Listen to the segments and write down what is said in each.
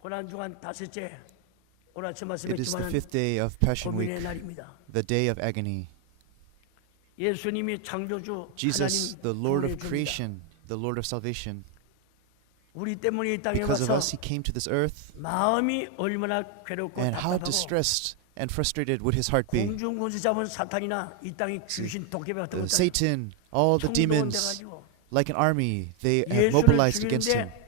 고난주간 다섯째 오늘 아침 말씀에 It is the 있지만 fifth day of Passion Week, 고민의 날입니다. the day of agony. 예수님이 창조주 Jesus, 하나님 the Lord 구원해 of 줍니다. creation, the Lord of salvation. 우리 때문에 이 땅에 Because of 와서 us, He came to this earth, 마음이 얼마나 괴롭고 and how 답답하고 distressed and frustrated would His heart be. 공중군수 잡은 사탄이나 이 땅의 귀신 도깨비 같은 것들 Satan, all the demons, 총동원돼가지고 like an army, they have 예수를 mobilized against Him. 죽이는데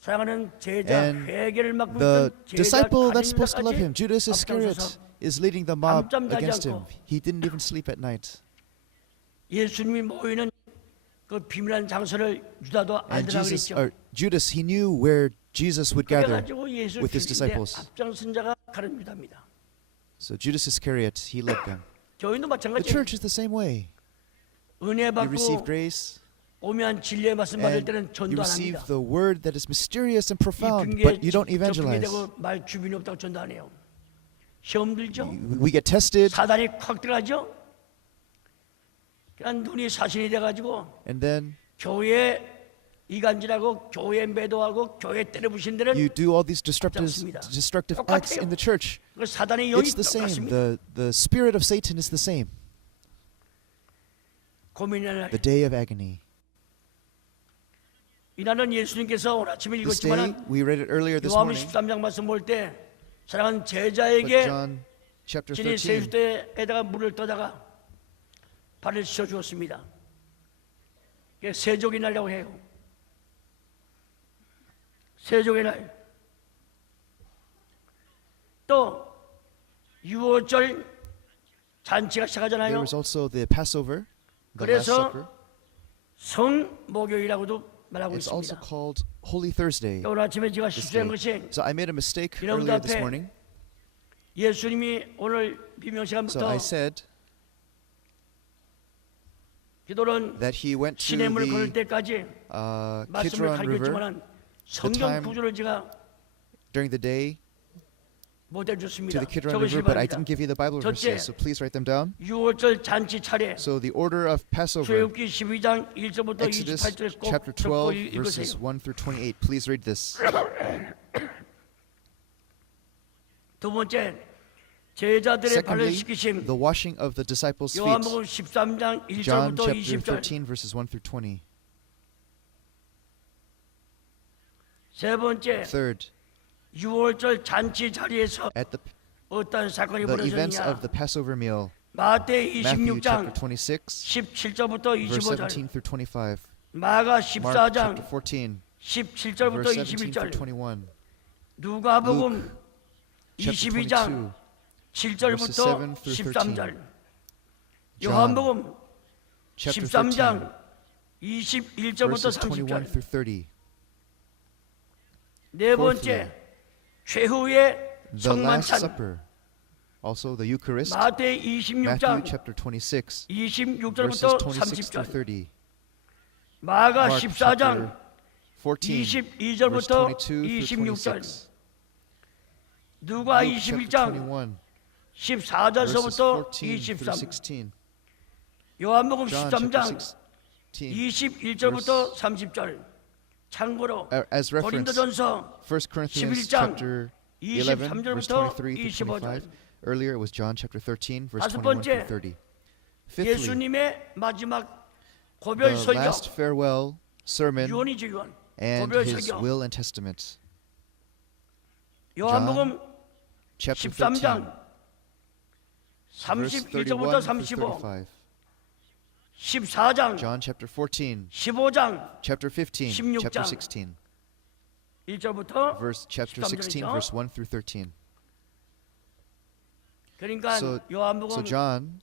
사랑하는 제자 And 회개를 막고 The 있던 제자 disciple that's supposed to love Him, 가룟유다까지 Judas Iscariot, 앞장서서 is leading the mob 밤잠 자지 against Him. 않고 He didn't even sleep at night. 예수님이 모이는 그 비밀한 장소를 유다도 And 알더라 그랬죠. Judas, he knew where Jesus would gather 그래가지고 예수를 with his 죽이는데 disciples. 앞장선 자가 가룟 유다입니다. So Judas Iscariot, he led them. 교회도 The 마찬가지예요. church is the same way. 은혜 You receive 받고 grace, 오묘한 진리의 말씀 받을 and 때는 you 전도 안 receive 합니다. the word that is mysterious and 이 profound, 핑계 but you don't 저 핑계 evangelize. 대고 말 주변이 없다고 전도 안 해요. 시험 들죠. We get tested, 사단이 확 들어가죠. 그냥 눈이 사신이 돼가지고 and then 교회 이간질하고 교회 매도하고 교회 때려부신 you 데는 do all these destructive acts in the church. 그 사단의 영이 It's the same. 똑같습니다. The spirit of Satan is the same. 고민의 날. The day of agony. 이날은 예수님께서 오늘 아침에 This day, 읽었지만 we read it earlier this 요한복음 morning, 13장 말씀 볼 때 사랑하는 but 제자에게 John chapter 진이 13, 세수대에다가 물을 떠다가 발을 씻어 주었습니다. 이게 세족의 날이라고 해요. 세족의 날. 또 유월절 잔치가 there 시작하잖아요. was also the Passover, the Last 그래서 Supper. 성목요일이라고도 말하고 It's also 있습니다. called Holy Thursday. 오늘 아침에 제가 This 실수한 day. 것이 So I made a mistake 여러분들 earlier this 앞에 morning. 예수님이 오늘 비명 So 시간부터 I said 기도는 that He went to 시냇물 걸을 the 때까지 말씀을 Kidron River 가르쳤지만 성경 time 구조를 제가 during the day 못 to 해줬습니다. the Kidron 적으시기 River, but I 바랍니다. didn't give you the Bible 첫째, verses, so please write them down. 6월절 잔치 차례 So the order of Passover, 출애굽기 12장 1절부터 Exodus 28절에서 꼭 chapter 적고 12, verses 읽으세요. 1 through 28. Please read this. 두 번째, 제자들의 발을 Secondly, 씻기심 the washing of the disciples' feet. 요한복음 13장 John 1절부터 chapter 20절 13, verses 1 through 20. 세 번째, Third, 6월절 잔치 자리에서 at 어떤 사건이 the events 벌어졌느냐 of the Passover meal, 마태 Matthew chapter 26장 26, 17절부터 verse 25절 17 through 25, 마가 Mark 14장 chapter 14, 17절부터 verse 17 through 21절 21, 누가복음 chapter 22장 22, 7절부터 verses 7 through 13절 13, 요한복음 chapter 13장 13, 21절부터 verses 21 30절 through 30. 네 번째 최후의 The Last 성만찬 Supper, also the Eucharist, 마태 Matthew 26장 chapter 26, 26절부터 verses 26 through 30절 30, 마가 Mark 14장 chapter 14, verse 22절부터 22 through 26절 26, 누가 Luke chapter 21장 21, verses 14절서부터 14 through 23 16, 요한복음 John chapter 13장 16. 21절부터 30절 참고로 As reference, 고린도전서 1 Corinthians 11장 chapter 11, verse 23절부터 23 through 25. 25절 Earlier it was John chapter 13, verse 다섯 21 번째, through 30. Fifthly, 예수님의 마지막 the 고별 설교 last farewell sermon 유언이죠 유언 and 고별 his 설교 will and testament. 요한복음 Chapter 13장 13, verse 31절부터 31 through 35 35. 14장 John chapter 14, 15장 chapter 15, 16장. chapter 16, 1절부터 chapter 16, 13절이죠. verse 1 through 13. 그러니까 So 요한복음 John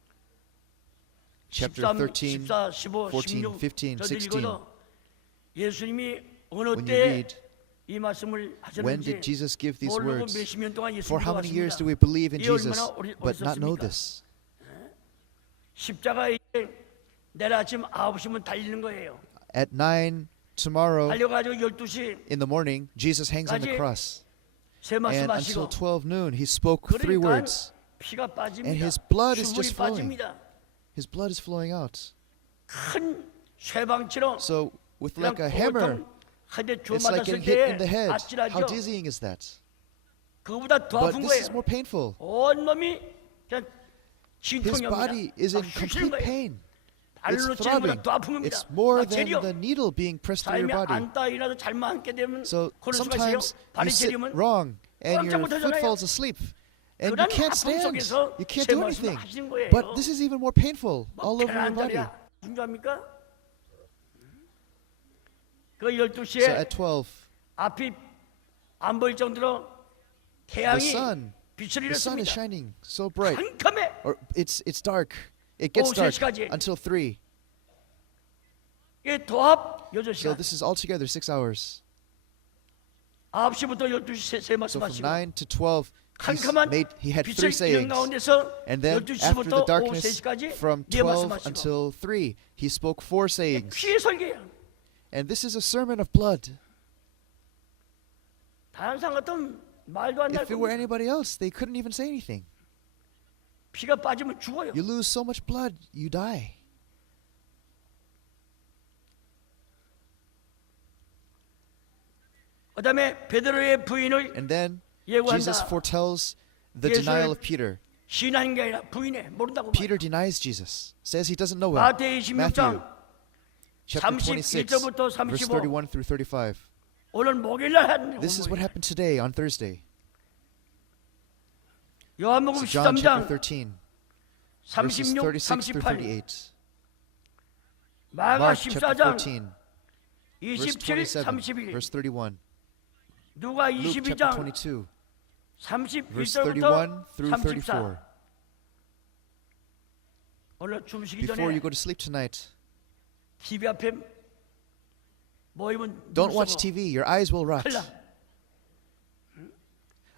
chapter 13, 13, 14, 15, 14, 15, 16 16. 읽어도 예수님이 어느 When you 때에 read, 이 말씀을 when did 하셨는지 Jesus give these 모르고 words? 몇십 년 동안 For how many years 예수님을 do we believe in 이 Jesus 얼마나 but not know 어리석습니까? this? 십자가에 내일 아침 9시면 달리는 거예요. At 9 tomorrow 달려가지고 12시 in the morning, Jesus hangs on the 까지 cross. 세 말씀 And until 하시고 12 noon, he spoke 3 그러니까 words. 피가 빠집니다. And his blood is 수분이 just flowing. 빠집니다. His blood is flowing out. 큰 쇠방치로 So with 그냥 like a hammer, 고통 한대 주 it's like 맞았을 getting hit in the 때에 head. How 아찔하죠. dizzying is that? 그보다 더 But 아픈 this 거예요. is more painful. 온 몸이 그냥 His 진통이 body is 옵니다. in 막 쑤시는 complete 거예요. pain. It's 발로 찌는 throbbing. 것보다 더 아픈 겁니다. It's more 막 than 재려. the needle being pressed through your 삶에 body. 앉다 일어나도 잘못 앉게 되면 So 그럴 수가 있어요. sometimes you 발이 sit 재려면 wrong and 꼼짝 your 못 foot 하잖아요. falls asleep and you 그런 can't 아픔 stand. 속에서 You can't 제 do 말씀을 anything. 하시는 거예요. But this is even more painful 뭐 all over your 편한 body. 자리야. 중요합니까? 그 So 12시에 at 12, 앞이 안 보일 정도로 the 태양이 sun, 빛을 the sun is 잃었습니다. shining so bright. 캄캄해. Or it's dark. It gets 오후 dark 3시까지. until 3. 이게 도합 So 8시간. this is altogether 6 hours. 9시부터 12시 세 So from 말씀하시고 9 to 12, 캄캄한 he had 3 빛을 잃은 sayings. 가운데서 And then after 12시부터 the 오후 darkness, 3시까지 from 네 12 말씀하시고 until 3, he spoke 4 sayings. 피의 설계야. And this is a sermon of blood. 다른 사람 같으면 말도 안 날 If it were 겁니다. anybody else, they couldn't even say anything. 피가 빠지면 죽어요. You lose so much blood, you die. 그다음에 베드로의 부인을 And then 예고한다. Jesus foretells the 예수를 denial of Peter. 신하는 게 아니라 부인해 모른다고 Peter 말이야. denies Jesus, says he doesn't know him. 마태 Matthew 26장 chapter 26, 31절부터 verse 35. 31 through 35. 오늘 목요일날 하는 This is what happened today on Thursday. 요한복음 So John 13장 chapter 13, verses 36, 36 through 38 38. 마가 Mark chapter 14장 14, verse 27, 27, 31 verse 31. 누가 Luke chapter 22장 22, verse 31절부터 31 through 34 34. 오늘 주무시기 Before you 전에 go to sleep tonight, TV 앞에 모이면 don't watch TV, your eyes will rot. 큰일 나.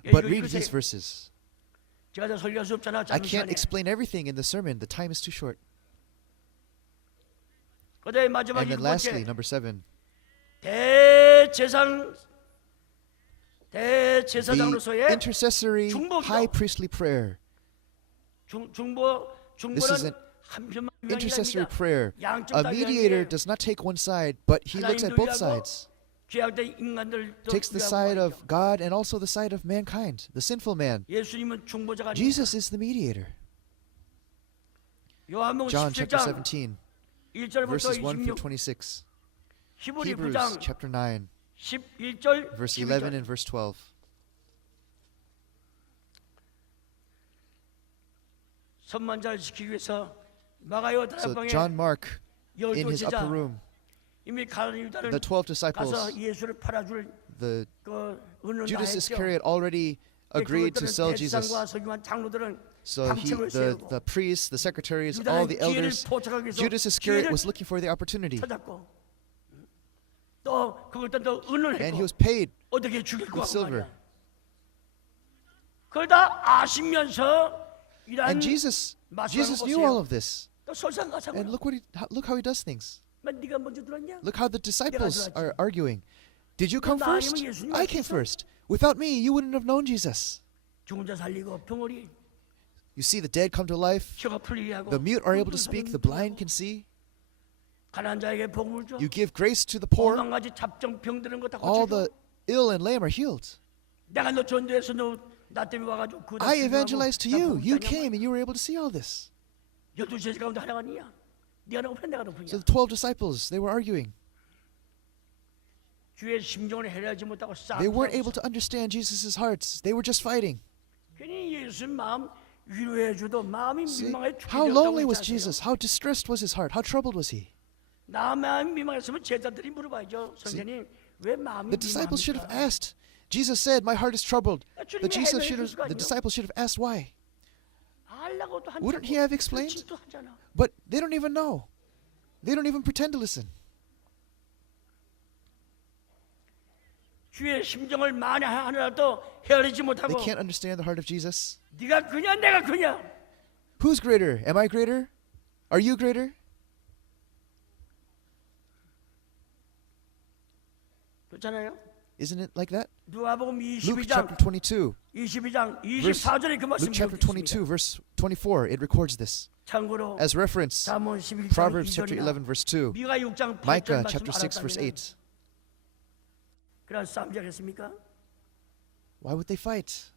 But 이거 read 읽으세요. these verses. 제가 다 설교할 수 없잖아. I 짧은 can't 시간에. explain everything in the sermon, the time is too short. 그다음에 마지막 And then 일곱 lastly, 번째 number 7, 대제사장 the 대제사장으로서의 intercessory 중보기도. high priestly prayer. 중보는 This is an 한편만 intercessory 유일합니다. prayer. 양쪽 A 다 mediator 유일해요. does not take one side, but he looks at both sides. 죄악된 인간들도 Takes the side of God and also the side of mankind, the sinful man. 예수님은 중보자가 아닙니다. Jesus is the mediator. 요한복음 John chapter 17장 17, 1절부터 verses 1 through 26 26. 히브리 Hebrews 9장 chapter 9, 11절 verse 11 12절 and verse 12. 선만자를 지키기 위해서 마가요 So 다락방에 John Mark, in 열두 his upper 제자 room, 이미 가는 유다를 the 12 disciples, 가서 예수를 팔아줄 the 그 은을 다 Judas 했죠. Iscariot already agreed to sell Jesus. 대제사장과 서기관 장로들은 So 방책을 세우고 the priests, the secretaries, all 유다는 the 기회를 elders, 포착하기 위해서 Judas Iscariot 기회를 was looking for the opportunity. 찾았고 또 그것도 또 은을 And he 했고 was paid 어떻게 죽일 거 with silver. 말이야. 그걸 다 아시면서 이런 And Jesus 말씀을 knew all 보세요. of this. 또 설상가상으로 And look how he does things. 네가 먼저 들었냐? Look how the disciples are arguing. Did you come 나 first? 아니면 예수님 I came 없었어? first. Without me, you wouldn't have known Jesus. 죽은 자 살리고 병어리 You see the dead come to life. 혀가 풀리게 하고 The mute are able to speak. The blind can see. 가난한 자에게 복음을 줘. You give grace to the poor. 오만 가지 잡정 병드는 거다 All 고쳐줘. the ill and lame are healed. 내가 너 전도해서 너 나 때문에 와가지고 그다 I evangelized to you. You came and you were able to see all this. 12 가운데 하나가 아니야. 네가 높은 내가 높으냐. So the 12 disciples, they were arguing. 주의 심정을 헤아리지 못하고 싸우고 They weren't able to understand Jesus' hearts. They were just fighting. 괜히 예수 마음 위로해줘도 마음이 See, 민망해 how lonely was 죽겠다고 Jesus? How distressed was his heart? How troubled was he? 나 마음 민망했으면 제자들이 물어봐야죠. 선생님 왜 마음이 The disciples should have 민망합니까? asked. Jesus said, "My heart is troubled." 주님이 But Jesus 해명해 줄 수가 the 아니에요. disciples should have asked why. 알라고도 한 Wouldn't he have explained? 또 하잖아. But they don't even know. They don't even pretend to listen. 주의 심정을 만에 하나라도 헤아리지 못하고 They can't understand the heart of Jesus. 네가 그냐 내가 그냐 Who's greater? Am I greater? Are you greater? 그렇잖아요. Isn't it like that? 누가복음 Luke 22장 chapter 22, 22장 verse, 24절에 그 말씀 Luke chapter 기록되어 22, 있습니다. verse 24, it records this. 참고로 As reference, 잠언 11장 Proverbs chapter 2절이나 11, verse 2, 미가 6장 8절 Micah 말씀 chapter 6, verse 알았다면 8. 그런 싸움 시작했습니까? Why would they fight?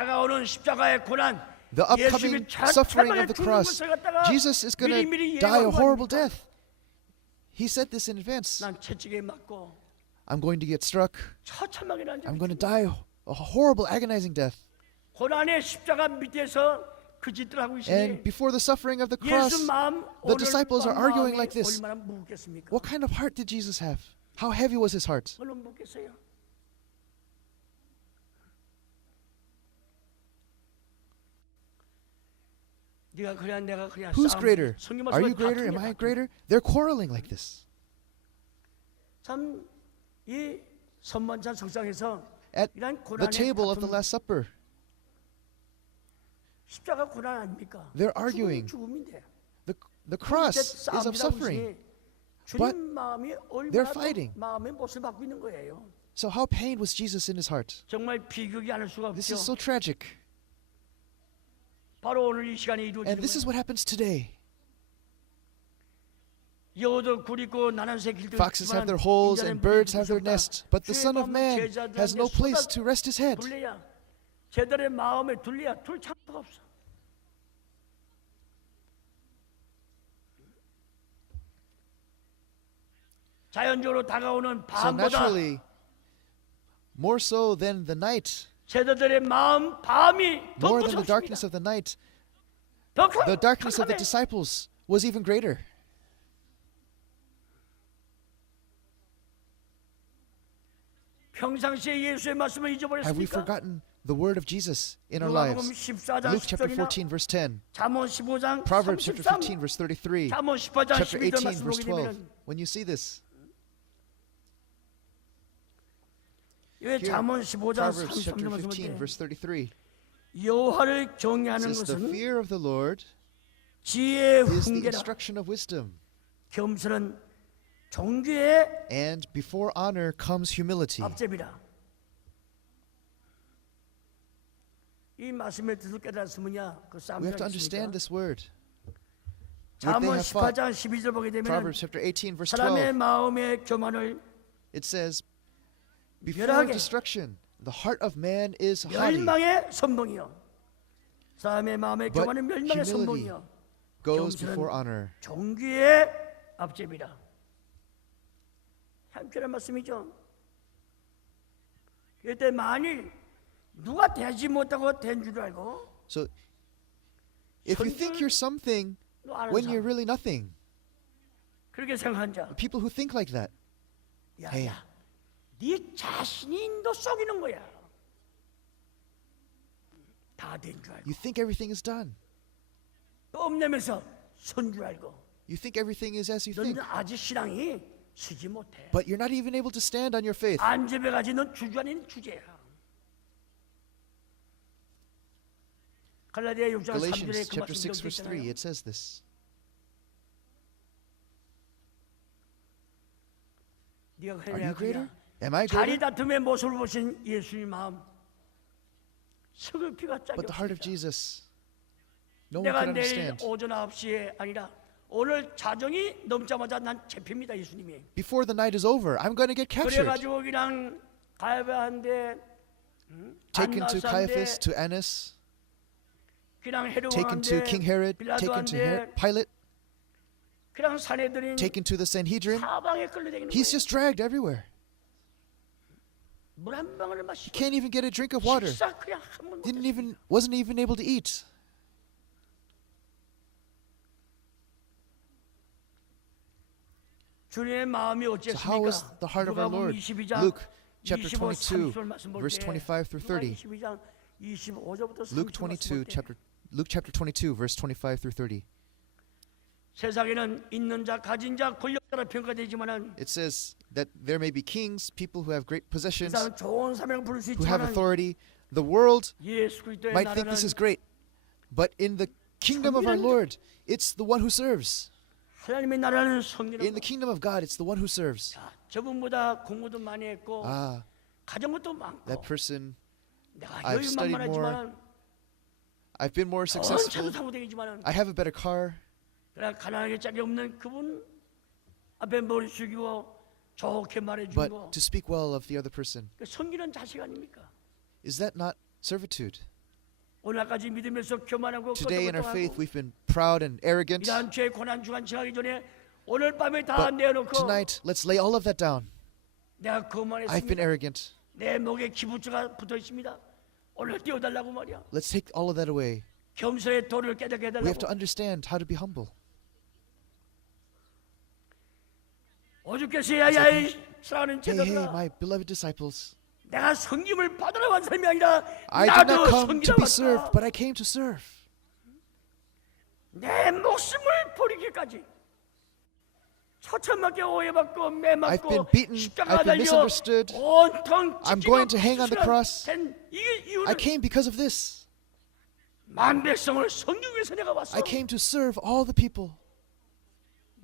다가오는 십자가의 고난, The upcoming suffering of the cross. Jesus is going to die a horrible death. He said this in advance. 난 채찍에 맞고 I'm going to get struck. 처참하게 난 I'm going to die a horrible, agonizing death. 고난의 십자가 밑에서 그 짓들 하고 And 있으니 before the suffering of the 예수 cross, 마음 the disciples are arguing like 마음이 this. 얼마나 무겁겠습니까? What kind of heart did Jesus have? How heavy was his heart? 얼마나 무겁겠어요? 네가 그래야 내가 그래야 Who's 싸움. greater? 성경 Are 말씀을 you greater? Am 다투냐, I 다투냐. greater? They're quarreling like this. 참 이 선만찬 석상에서 At 이런 the 고난의 table of the 다툼, Last Supper, 십자가 고난 아닙니까? they're arguing. 죽음인데. The cross is of suffering. but 주님 마음이 they're 얼마나 fighting. 마음의 못을 받고 있는 거예요. So how pained was Jesus in his heart? 정말 비극이 않을 수가 This 없죠. is so tragic. 바로 오늘 이 시간에 이루어지는 And this is 거예요. what happens today. 여우도 굴 있고 나는 새끼도 Foxes have their holes and birds have their nests, but the Son of Man has no place to rest his head. 둘레야 제들의 마음에 둘레야 둘 창수가 없어. 자연적으로 다가오는 So 밤보다 naturally, more so than the night, 제자들의 마음 밤이 더 more than the darkness 무섭습니다. of the night, 더 the darkness of the 깜깜해. disciples was even greater. 평상시에 예수의 말씀을 Have we 잊어버렸습니까? forgotten the word of Jesus in our 누가복음 lives? 14장 Luke chapter 10절이나 14, verse 10, 잠언 15장 Proverbs chapter 15, 33, verse 33, 잠언 18장 chapter 11절 18, 말씀 verse 보게 12. 되면 When you see this, 왜 here, 잠언 15장 Proverbs 33절 chapter 말씀 15, 볼때 verse 33, 여호와를 경외하는 says, the 것은 fear of the Lord 지혜의 is the 훈계라. instruction of wisdom, 겸손은 종교의 and before honor comes humility. 앞제비라. 이 말씀의 뜻을 깨달았으면야 그 We have to 싸움이 understand 있습니까? this word. What they 잠언 have fought. 18장 12절 보게 되면 Proverbs chapter 18, verse 사람의 12, 마음의 교만을 it says, before 멸하게. destruction, the heart of man is haughty, 멸망의 선봉이요. 사람의 마음의 but 교만은 멸망의 humility 선봉이요. goes 겸손은 before honor. 종교의 앞제비라. 한편의 말씀이죠. 그때 만일 누가 되지 못하고 된 줄 알고 So, if you think you're something 너 아는 when you're 사람 really nothing, 그렇게 생각한 자, people who think like that, Hey. 야야, 네 자신이 너 속이는 거야. 다 된 줄 알고 you think everything is done. 또 뽐내면서 선 줄 알고 You think everything is as you think. 너는 아직 신앙이 서지 못해. But you're not even able to stand on your faith. 안집에 가지 넌 주주 아닌 주제야. 갈라디아 6장 3절에 Galatians 그 chapter 말씀 6, verse 3, 기억했잖아요. it says this. 네가 Are 그래야 you greater? 그냥 Am I 자리 greater? 다툼의 모습을 보신 예수의 마음 서글피가 짝이 But the heart of 없습니다. Jesus, no one 내가 can 내일 understand. 오전 9시에 아니라 오늘 자정이 넘자마자 난 잡힙니다. 예수님이. Before the night is over, I'm going to get captured. 그래가지고 그냥 가야바한데 Taken to Caiaphas, to Annas, 그냥 taken to King Herod, taken to 빌라도한테 Pilate, 그냥 사내들인 taken to the Sanhedrin. 사방에 끌려다니는 He's 거예요. just dragged everywhere. 물 한 방울 마시고 Can't even get a drink of water. 식사 그냥 한번 Wasn't even able to eat. 주님의 마음이 So how was 어땠습니까? the heart of our 누가복음 Lord? 22장 Luke chapter 25, 22, 30절 말씀 볼 verse 때 25 through 30. 22장 25절부터 30절 Luke 말씀 볼 22, 때 Luke chapter 22, verse 25 through 30. 세상에는 있는 자, 가진 자, 권력자라 평가되지만은 It says that there may be kings, people who have great possessions, 세상 좋은 사명을 부를 수 who have 있지만 authority. The world 예수 그리스도의 might think 나라는 this is great, but in the kingdom of our Lord, it's the one who serves. 하나님의 나라는 In 성기는 the kingdom of God, it's the one who serves. 저분보다 공부도 많이 했고 Ah, 가진 것도 많고 that person, 내가 I've studied 여유만만하지만 I've been more 전차도 successful. 타고 다니지만 I have a better car. 그러나 가난하게 짝이 없는 그분 앞에 머리 숙이고 좋게 But 말해주고 to speak well of the other person, 그 섬기는 자식 아닙니까? is that not servitude? 오늘까지 믿으면서 교만하고 Today in our faith 끄떡끄떡하고 we've been proud and arrogant. 이러한 죄의 고난 주간 지나기 전에 오늘 밤에 다 But 내어놓고 tonight, let's lay all of that down. 내가 I've been 거만했습니다. arrogant. 내 목에 기부처가 붙어 있습니다. 오늘 띄워달라고 말이야. Let's take all of that away. 겸손의 도를 깨닫게 We have to 해달라고. understand how to be humble. 오죽께서 야야이 사랑하는 Hey, hey, 제자들아, my beloved disciples. 내가 섬김을 받으러 간 사람이 아니라 I did not 나도 come to 섬기러 be served, 왔다. but I came to serve. 내 목숨을 버리기까지 처참하게 오해받고 매맞고 I've been beaten, 십자가 I've been 달려 misunderstood. 온통 I'm going to hang on the cross. 이 I 이유는 came because of this. 만 백성을 섬기기 위해서 내가 왔어. I came to serve all the people.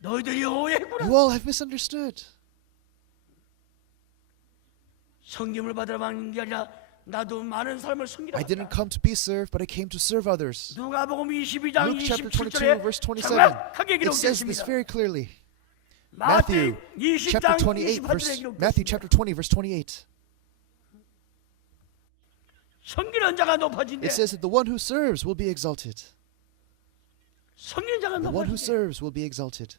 너희들이 오해했구나. You all have misunderstood. 섬김을 받으러 가는 게 아니라 나도 많은 사람을 섬기러 I didn't 왔다. come to be served, but I came to serve others. 누가복음 22장 Luke chapter 22, 27절에 verse 27. 정확하게 It says this 기록되었습니다. very clearly. 마태복음 Matthew chapter 20장 28, 28절에 Matthew 기록되었습니다. chapter 20, verse 28. 섬기는 자가 높아진대. It says that the one who serves will be exalted. 섬기는 자가 The one who 높아진대. serves will be exalted.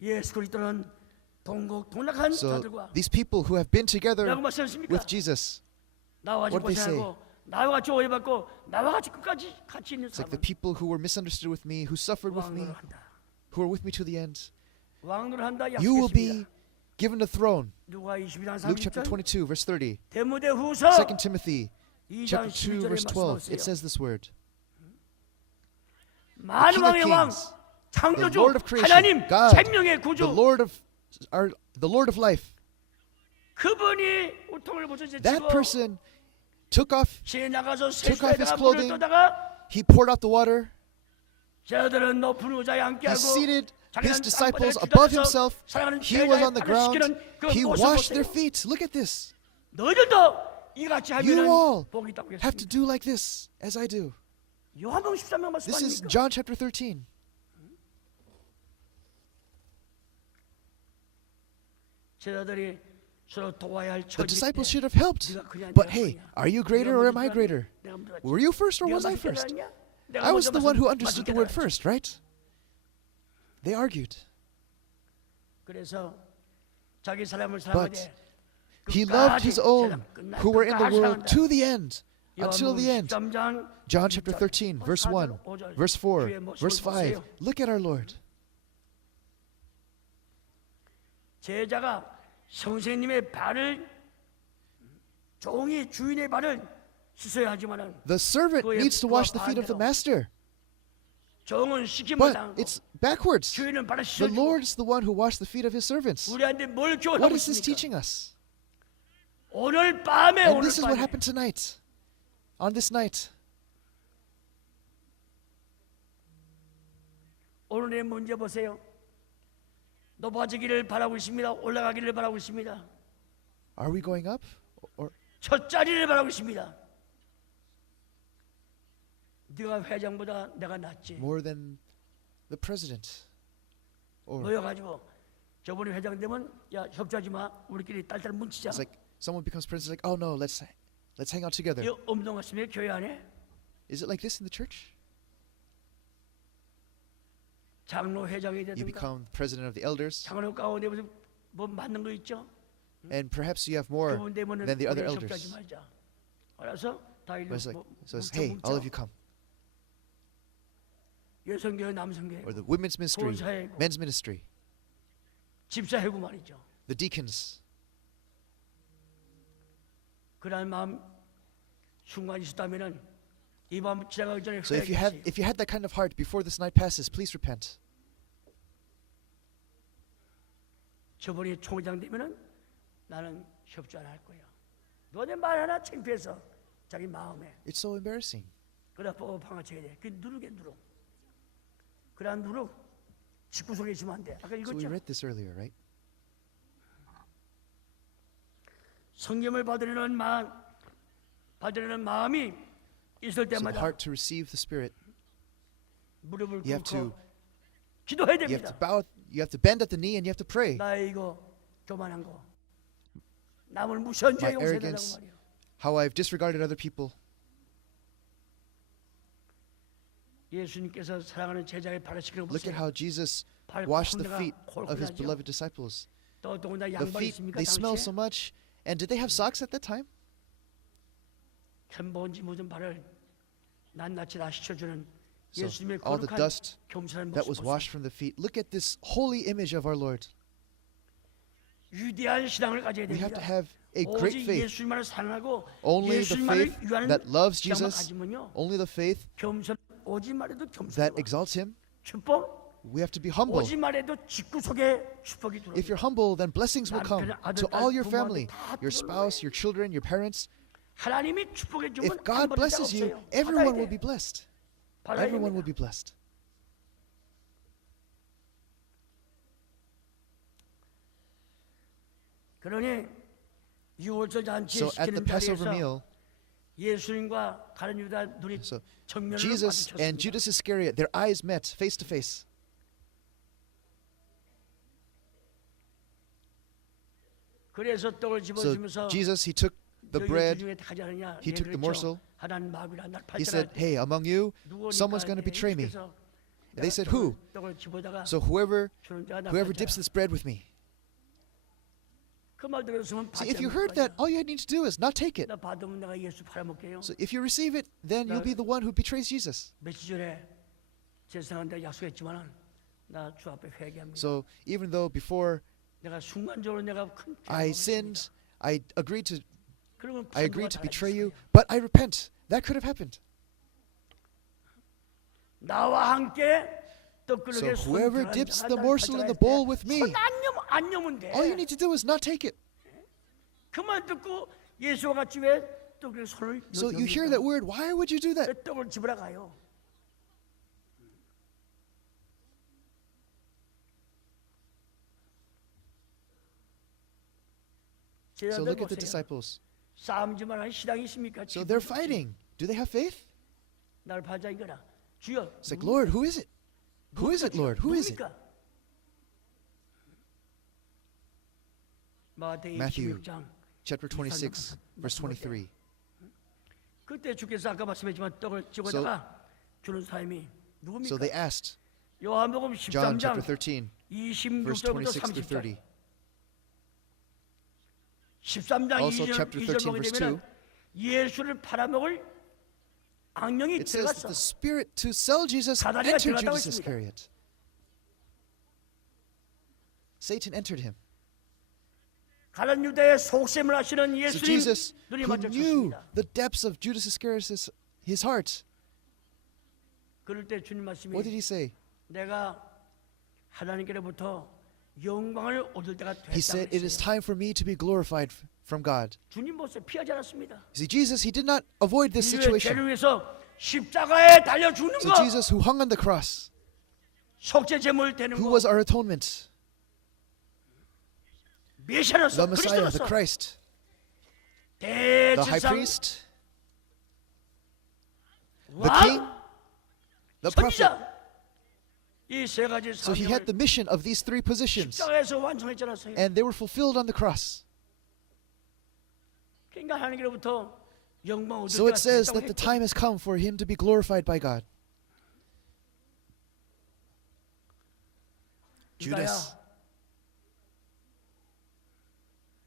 예수 그리스도는 동고동락한 So 자들과 these people who have been together 라고 말씀했습니까? with Jesus, 나와 같이 what did they say? 고생하고 나와 같이 오해받고 나와 같이 끝까지 같이 있는 it's like the 사람은 people who were misunderstood with me, who suffered with me, 왕노를 한다. who are with me to the end. 왕노를 한다 You will 약속했습니다. be given the throne. 누가 22장 Luke chapter 30절 22, verse 30. 데모데후서 2 Timothy 2장 chapter 2, 11절에 verse 12. 말씀하세요. It says this word. 많은 King of 왕의 왕 Kings, the 창조주 Lord of creation, 하나님 God, 생명의 the 구주 Lord of life. 그분이 우통을 벗어 That 제치고 person took off 새 나가서 took off his 세수에다가 물을 clothing. 떠다가 He poured out the water. 저들은 높은 의자에 앉게 He 하고 seated his 자기는 disciples 땅바닥에 above 기다려서 himself. 사랑하는 He was on the 제자의 발을 ground. 씻기는 그 He 모습을 washed their 보세요. feet. Look at this. 너희들도 이같이 You 하면은 all 복이 있다고 have to 했습니다. do like this as I do. 요한복음 13장 말씀 This is 아닙니까? John chapter 13. 제자들이 서로 도와야 할 The 처지 disciples should have helped. 네가 그냥 But 내가 hey, 그냥. are you greater 네가 or 먼저 am I 깨달았냐? greater? 내가 먼저 Were you first or 네가 was I 먼저 first? 깨달았냐? 내가 I was 먼저 the one who 말씀- understood 말씀 the word 깨달았지. first, right? They argued. 그래서 자기 사람을 But 사랑하되 He loved 끝까지 His own 세상 끝날 who were in the 때까지 world 사랑한다. to the end, until 요한복음 the end. 13장 John chapter 1절, 13, verse 1, 5절, verse 4, 주의 모습을 verse 5. 보세요. Look at our Lord. 제자가 선생님의 발을 종이 주인의 발을 씻어야 하지만은 The servant 그의 needs to wash the feet of the 반대로. master, 종은 시키면 but 당하고 it's backwards. 주인은 발을 The 씻어주고 Lord is the one who washed the feet of His servants. 우리한테 뭘 What 교훈하고 is this 있습니까? teaching us? 오늘 밤에 And 오늘 this is what 밤에 happened tonight, on this night. 오늘의 문제 보세요. 높아지기를 바라고 있습니다. 올라가기를 바라고 있습니다. Are we going up? Or 첫 자리를 바라고 있습니다. 네가 회장보다 내가 낫지. more than the president? Or 모여가지고 저번에 회장 되면 야 협조하지 마. 우리끼리 딸딸 뭉치자. it's like someone becomes president, like, oh no, let's hang out together. 이 운동 같습니다. 교회 안에 Is it like this in the church? 장로 회장이 You 되든가 become president of the elders, 장로 가운데 무슨 뭐 맞는 거 있죠? and perhaps you have more 그분 되면은 than the other 우리 협조하지 elders. 말자. 알아서 다 일로 But it's like, so it's, 뭉쳐, hey, all of you 뭉쳐. come. 여성교회 남성교회 Or the women's ministry, 보호사회고 men's ministry, 집사회고 말이죠. the deacons. 그런 마음 순간이 있었다면은 이 밤 지나가기 전에 So if you 회개하세요. had that kind of heart before this night passes, please repent. 저번에 총회장 되면은 나는 협조 안 할 거야. 너네 말 하나 창피해서 자기 마음에 It's so embarrassing. 그러다 보고 방아쳐야 돼. 그 누룩에 누룩. 그러한 누룩 집구석에 있으면 안 돼. 아까 So we 읽었죠. read this earlier, right? 성경을 받으려는 마음이 있을 So the 때마다 heart to receive the Spirit, 무릎을 you have to 꿇고 기도해야 you have to 됩니다. bow, you have to bend at the knee, and you have to pray. 나 이거 교만한 거 남을 무시한 죄 My 용서해달라고 arrogance, 말이야. how I've disregarded other people. 예수님께서 사랑하는 제자의 발을 씻겨 Look at 보세요. how Jesus 발 washed the 콩대가 feet of his 콜콜하죠. beloved disciples. 또 더군다나 The 양말 feet, 있습니까? they smell so 당시에 much. And did they have socks at that time? 천번지 묻은 발을 낱낱이 다 씻어주는 So 예수님의 all the 거룩한 dust 겸손한 that 모습 was 보세요. washed from the feet. Look at this holy image of our Lord. 위대한 신앙을 가져야 We have to 됩니다. have a great 오직 faith. 예수님만을 사랑하고 Only the 예수님만을 faith 위하는 that loves 신앙만 Jesus, 가지면요. only the faith 겸손 오직 말해도 that 겸손. exalts him. 축복 We have to be humble. 오직 말해도 직구 속에 축복이 들어옵니다. If you're humble, then blessings will come to all your family, your 부모한테 다 spouse, your children, your parents. 하나님이 축복해 주면 If God blesses you, everyone will be blessed. Everyone will be blessed. 그러니 유월절 잔치 So at the 시키는 Passover 자리에서 meal, 예수님과 가룟 유다 눈이 so 정면으로 Jesus and 마주쳤습니다. Judas Iscariot, their eyes met face to face. 그래서 떡을 So 집어주면서 Jesus, he took the 너희 bread, 중에 가지 않느냐? he took the morsel. 하나님 마귀라 날 He said, 팔자라. hey, among you, someone's going to betray me. And they said, who? 떡을 집어다가 So whoever 주는 자가 날 whoever 팔자라. dips this bread with me. 그 말 들었으면 See, 받지 if you 않을 heard 거야. that, all you need to do is not take it. 나 받으면 내가 예수 팔아먹게요. So if you receive it, then you'll be the one who betrays Jesus. 며칠 전에 제사한테 약속했지만은 나 주 앞에 회개합니다. So even though before 내가 순간적으로 내가 큰 I 죄를 sinned, I agreed to 그러면 I agreed to 부정부가 betray 달라질 you, 거예요. but I repent. That could have happened. 나와 함께 So 떡그릇에 손 whoever 들어간 dips 자가 the 날 morsel in 가져가야 the bowl 돼. with me, 손 안 여면 돼. all you need to do is not take it. 그만 듣고 예수와 같이 왜 떡그릇에 손을 So you hear that word, why would you do 왜 that? 떡을 집으러 가요? So 제자들 look at the 보세요. disciples. 싸움지만 한 신앙이 있습니까? So they're fighting. Do they have faith? 날 팔자 이거라. 주여. It's like, Lord, who is it? Who is it, Lord? Who is it? 마태복음 Matthew 26장. Chapter 26, verse 23. 그때 주께서 아까 말씀했지만 떡을 집어다가 주는 사람이 누굽니까? So they asked, 요한복음 John 13장 chapter 13, verse 26절부터 26 through 30절. 30. 13장 Also 2절, chapter 2절 13 보게 verse 되면 예수를 팔아먹을 악령이 It says that 들어갔어. the spirit to sell Jesus 사다리가 entered 들어갔다고 Judas 했습니다. Iscariot. Satan entered him. 가룟 유다의 속셈을 하시는 So 예수님 Jesus, 눈이 who knew 마주쳤습니다. the depths of Judas Iscariot's his heart, 그럴 때 주님 말씀이 what did he say? 내가 하나님께로부터 영광을 얻을 때가 He 됐다고 said, "It is 했어요. time for me to be glorified from God." 주님 모습 피하지 않았습니다. You see, Jesus, he did not avoid this 인류의 situation. 죄를 위해서 십자가에 달려 죽는 So 거 Jesus, who hung on the cross, 속죄 제물 되는 who 거 was our atonement, 메시아로서 the Messiah, the 그리스도로서 Christ, the high 대지상 priest, the king, 왕 the prophet. 선지자 이 세 가지 So he had 사명을 the mission of these three positions, 십자가에서 완성했잖아요. and they were fulfilled on the cross. 그러니까 하나님께로부터 영광 얻을 So 때가 it says 됐다고 that the 했죠. time has come for him to be glorified by God. Judas, 유다야,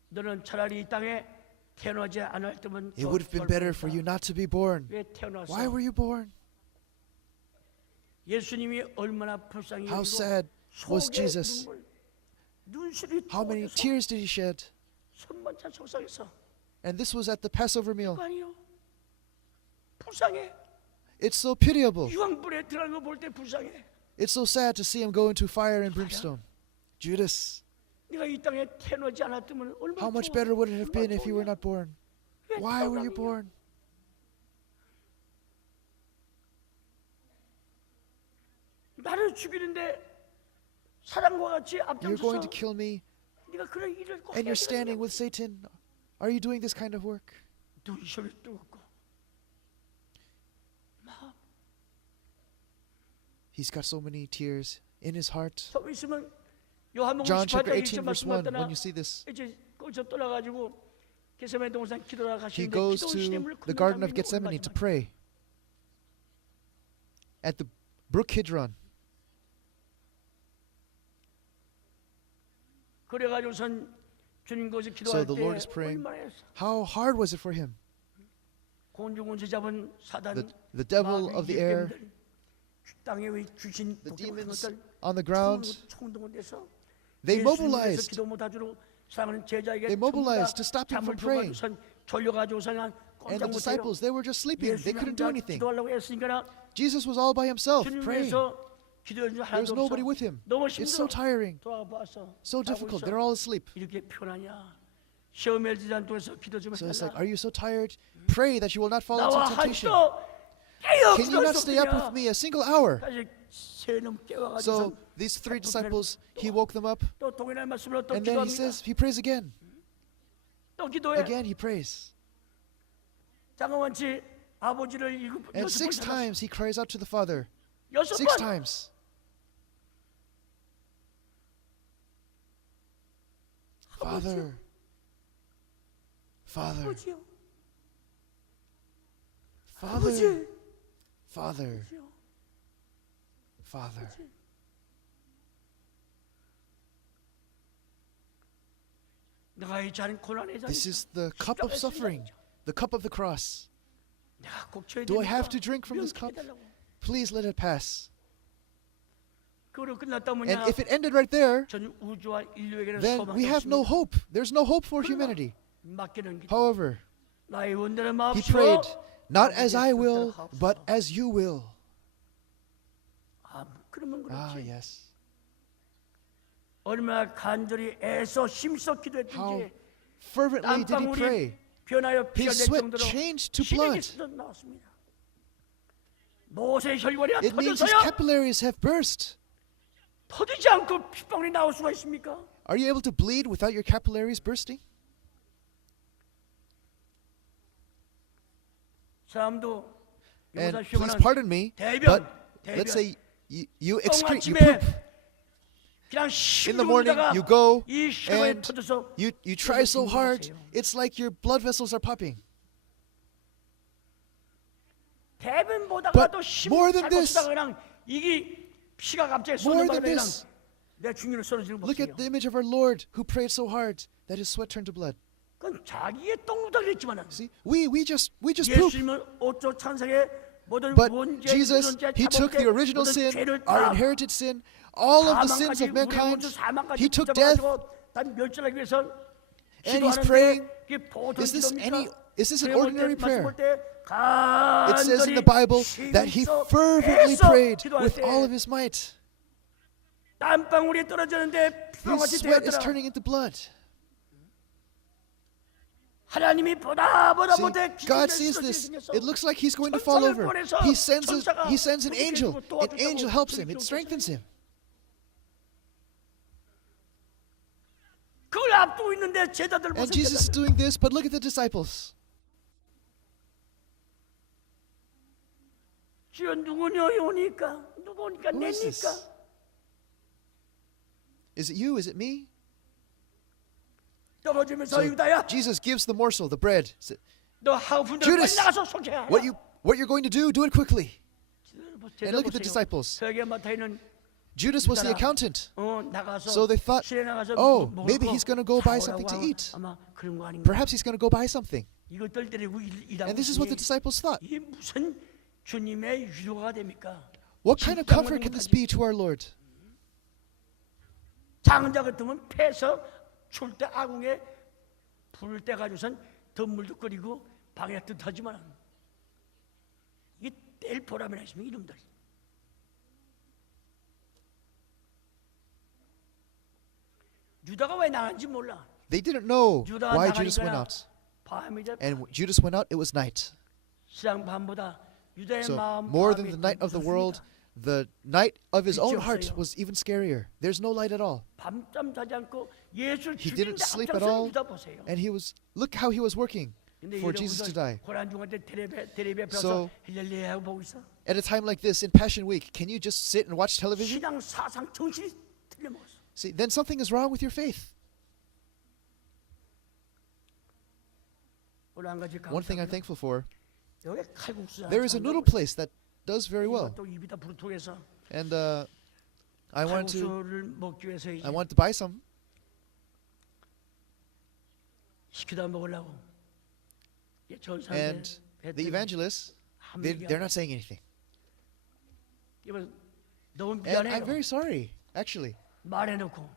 너는 차라리 이 땅에 태어나지 않을 때면 it would have been better for you not to be born. 왜 태어났어? Why were you born? 예수님이 얼마나 불쌍히 How 여기고 sad was 속에 Jesus? 눈물이 How many 터져서 tears did he shed? 손만찬 속상해서 And this was at the Passover meal. 그거 아니요? 불쌍해. It's so pitiable. 유황불에 들어간 거 볼 때 불쌍해. It's so sad to see him go into fire and brimstone. Judas, 네가 이 땅에 태어나지 않았으면 얼마나 how much 좋아. better would it have been 얼마나 if you were 좋으냐. not born? 왜 Why were you 태어나느냐. born? 나를 죽이는데 사랑과 같이 You're going 앞장서서 to kill me, 네가 그런 일을 꼭 and 해야 you're standing 되겠냐고. with Satan. Are you doing this kind of work? 눈시울이 뜨겁고 He's got so many tears in his heart. 서 있으면 요한복음 John chapter 18장 18, 1절 verse 1, 말씀하더나 when you see this, 이제 거기서 떠나가지고 게세마네 동산 기도하러 he 가시는데 goes 기도원 to 시냇물을 the 건너는 Garden of 사람이 Gethsemane 오는 to 마지막에 pray. at the brook Kidron. 그래가지고선 주님 거기서 So 기도할 the 때 Lord is praying. 얼마나 했어. How hard was it for him? 곤주곤주 잡은 사단, The devil of the air, 땅에 귀신 the 독재 같은 demons 것들 on the ground, 총동원 돼서 they 예수님께서 mobilized. 기도 못하도록 사랑하는 제자에게 They mobilized to stop him 잠을 from praying. 줘가지고선 졸려가지고선 And 꼼짝 the 못해요. disciples, they were just sleeping. They 예수님 couldn't do 혼자 anything. 기도하려고 했으니까 Jesus was all by himself 주님 praying. 위해서 기도해 줄 There's 하나도 nobody 없어. with him. 너무 It's so 힘들어. tiring, 돌아봐서 so 자고 difficult. 있어. They're all asleep. 이렇게 편하냐? 시험에 들지 않도록 기도 좀 So it's like, 해달라. are you so tired? Pray that you will not fall into 나와 temptation. 한시도 깨어 Can you 기도할 not 수 stay up with 없느냐? me a single hour? 다시 세 놈 깨워가지고 So these three disciples, he woke them up, 또 동일한 말씀으로 또 and then he 기도합니다. says, he prays again. 또 기도해. Again, he prays. 장원치 아버지를 And 여섯 번 6 times he cries out to the Father. 여섯 6 번. times. Father, Father, 아버지요. Father, 아버지. Father, 아버지요. Father. 내가 이 잔 고난의 잔. This is the cup of suffering, the cup of the cross. 내가 꼭 쳐야 Do I 됩니까? have to drink from this cup? 명쾌해달라고. Please let it pass. 그로 끝났다 뭐냐? And if it ended right there, 전 우주와 인류에게는 then 소망이 we have no 없습니다. hope. There's no hope for humanity. 맡기는 기도. However, 나의 원대는 he 마옵시고 prayed, not as I 아버지의 will, 뜻대로 but 하옵소서. as you will. 아, 그러면 Ah, 그렇지. yes. 얼마나 간절히 애써 힘써 How 기도했든지 fervently did he 땀방울이 pray. 변하여 피가 His 될 sweat 정도로 changed to 힘이 blood. 있어 나왔습니다. 모세의 혈관이 It means his 터져서요. capillaries have burst. 터지지 않고 핏방울이 나올 수가 있습니까? Are you able to bleed without your capillaries bursting? 사람도 And 용사 please 휘원은 pardon me, 대변, but 대변. let's say you excrete, you 똥 아침에 poop. 그냥 In the morning, 심중에다가 you go 이 혈관이 and 터져서 you try so 그것을 hard, 생각하세요. it's like your blood vessels are popping. 대변보다가 But 또 힘 more than 잡고 this, 쓰다가 그냥 이게 피가 갑자기 More 쏟아지는 than 그냥 this, 내 중년을 쏟아지는 거 look 보세요. at the image of our Lord who prayed so hard that his sweat turned to blood. 그건 자기의 똥누닥이 있지만은 See, we just poop. 예수님은 오조 찬상의 모든 But 원죄, Jesus, 유전자, he took the 자본죄, original 모든 sin, 죄를 our 다 inherited sin, all of the sins 사망까지 of mankind. 우리 원수 사망까지 He took death, 붙잡아가지고 다 멸절하기 위해서 and he's 기도하는데 praying. 그게 보통 Is this 기도입니까? an 그래 볼 때, ordinary 말씀 prayer? 볼 때 It says in 간절히 the Bible that he 힘써 fervently 애써 prayed 기도할 with 때 all of his might. 땀방울이 떨어지는데 His 피방울이 sweat is 되었더라. turning into blood. 하나님이 보다 See, 못해 God sees this. It looks like he's going to fall over. He sends an angel. An angel helps him. It strengthens him. 그걸 앞두고 있는데 제자들 And 무슨 Jesus is doing this, but look at the disciples. 주여 누구냐 오니까 누구 오니까 Who is this? 내니까 Is it you? Is it me? 떨어지면서 So 유다야 Jesus gives the morsel, the bread. 너 하우분들 빨리 Judas, 나가서 속해야 what you're going to do it quickly. 제자 look at the 보세요. disciples. 세계 마타이는 Judas was the accountant. 나가서 So they thought, 시내 나가서 oh, 먹을 maybe 거 he's going to go buy 사오라고 something to 하고 eat. 아마 그런 거 아닌가? Perhaps he's going to go buy something. 이것들 때리고 일하고 And this is what the disciples thought. 이게 무슨 주님의 위로가 됩니까? What kind of comfort can this be to our Lord? 장자 같으면 패서 출 때 아궁에 불을 떼 가지고선 덤물도 끓이고 방에 뜻하지만 이게 뗄 보람이나 있으면 이놈들 유다가 왜 나간지 몰라. They didn't know 유다가 why Judas went 나가니까 out. 밤이 돼. And when Judas went out, it was night. 시장 밤보다 유다의 So 마음 more than 마음이 the night of the 더 world, 무섭습니다. the night of his own 빛이 heart 없어요. was even scarier. There's no light at all. 밤잠 자지 않고 예수를 He 죽이는데 didn't sleep at 앞장서는 all. 유다 보세요. And look how he was working 근데 for Jesus to die. 고난 중한테 텔레비에 So- 펴서 헬렐루야 하고 보고 있어. At a time like this, in Passion Week, can you just sit and watch television? 신앙 사상 정신이 틀려먹었어. See, then something is wrong with your faith. 오늘 한 가지 One thing I'm 감사합니다. thankful for, 여기 칼국수 there is a noodle 잘한다고. place that does very well. 또 입이 다 부르통해서 And I want 칼국수를 먹기 위해서 이제 to buy some. 시키다 먹으려고. And the evangelists, they're not saying anything. 너무 And 미안해요. I'm very sorry, actually. 말해놓고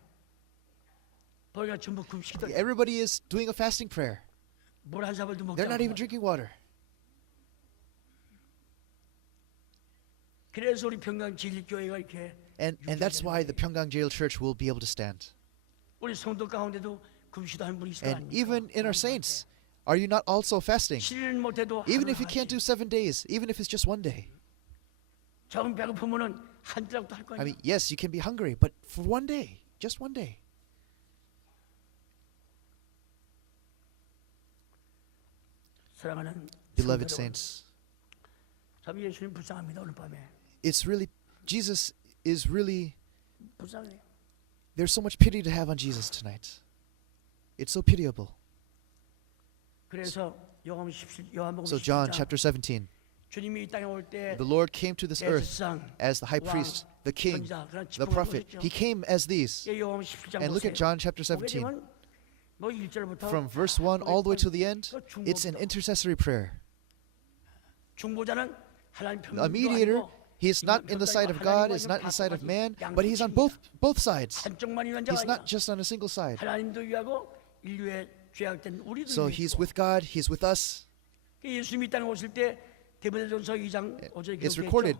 거기가 전부 금식이다. Everybody is doing a fasting prayer. 물 한 사발도 먹지 They're not even 않고. drinking water. 그래서 우리 평강제일교회가 이렇게 And that's why the Pyeonggang Jail Church will be able to stand. 우리 성도 가운데도 금식도 한 분이 있을 거 And 아닙니까? even in our saints, are you not also fasting? 7일 못해도 Even if you can't do 7 days, even if it's just 1 day. 조금 배고프면은 한 끼라도 할 I 거예요. mean, yes, you can be hungry, but for 1 day, just 1 day. 사랑하는 Beloved 성도 여러분, saints, 참 예수님 불쌍합니다. 오늘 밤에 it's really, Jesus is really, 불쌍해요. there's so much pity to have on Jesus tonight. It's so pitiable. 그래서 요한복음 So John 17장 chapter 17, 주님이 이 땅에 올 때 the Lord came to this earth 대제사장, as the high priest, the king, 선지자, 그런 the 직분을 prophet. 보셨죠. He came as these. 예, 요한복음 17장 And look at 보세요. John chapter 보게 17. 되면 뭐 1절부터 From verse 1 all the way to the end, it's an intercessory prayer. 중보자는 하나님 A 편도 mediator, 아니고 he is not in the side of God, is not in the side of man, but he's on both sides. 한쪽만 위한 자가 He's 아니라 not just on a single side. 하나님도 위하고 인류의 죄악된 우리도 So he's 위하고. with God, he's with us. 예수님이 이 땅에 오실 때 데모데전서 2장 5절에 It's 기록되어 recorded.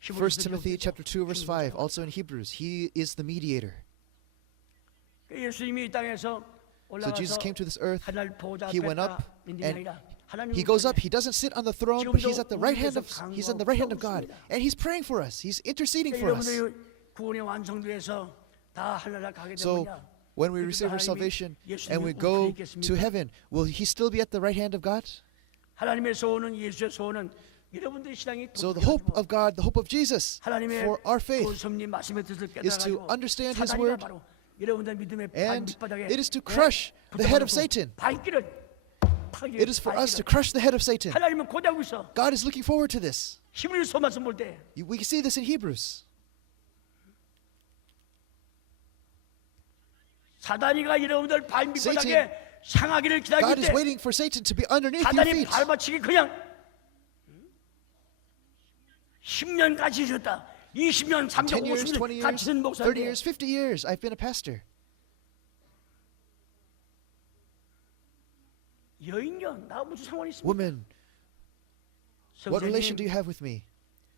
있죠. 1 Timothy chapter 2 verse 5, also in Hebrews, he is the mediator. 예수님이 이 땅에서 So Jesus 올라가서 came to this earth, 하늘 보좌 he went 앞에 up, 있는 게 and 아니라 하나님 he goes up, he doesn't sit on the throne, but he's at the right hand of God, and he's praying for us, he's interceding for us. 여러분의 구원의 완성도에서 다 하늘나라 가게 So 되느냐? when we receive our salvation and we go to heaven, will he still be at the right hand of God? 하나님의 소원은 예수의 소원은 여러분들의 신앙이 So the hope of God, the hope of Jesus 하나님의 for our 그 faith, 섭리 말씀의 뜻을 is to 깨달아가지고 understand His 사단이가 word, 바로 여러분들 믿음의 and 밑바닥에 it is to crush the head of Satan. 발길을 It is for us to crush the head of Satan. 하나님은 고대하고 있어. God is looking forward to this. 히브리 서말씀 볼 때 We can see this in Hebrews. 사단이가 여러분들 발 밑바닥에 Satan, 상하기를 God 기다릴 is 때 waiting for Satan to be underneath your 사단이 feet. 발받치기 그냥 10년 같이 있었다. 20년, 10 30년, years, 20 50년 같이 있는 years, 30 목사인데 years, 50 years, I've been a pastor. 여인년 나 무슨 상관이 있습니까? Woman, what relation do you have with me?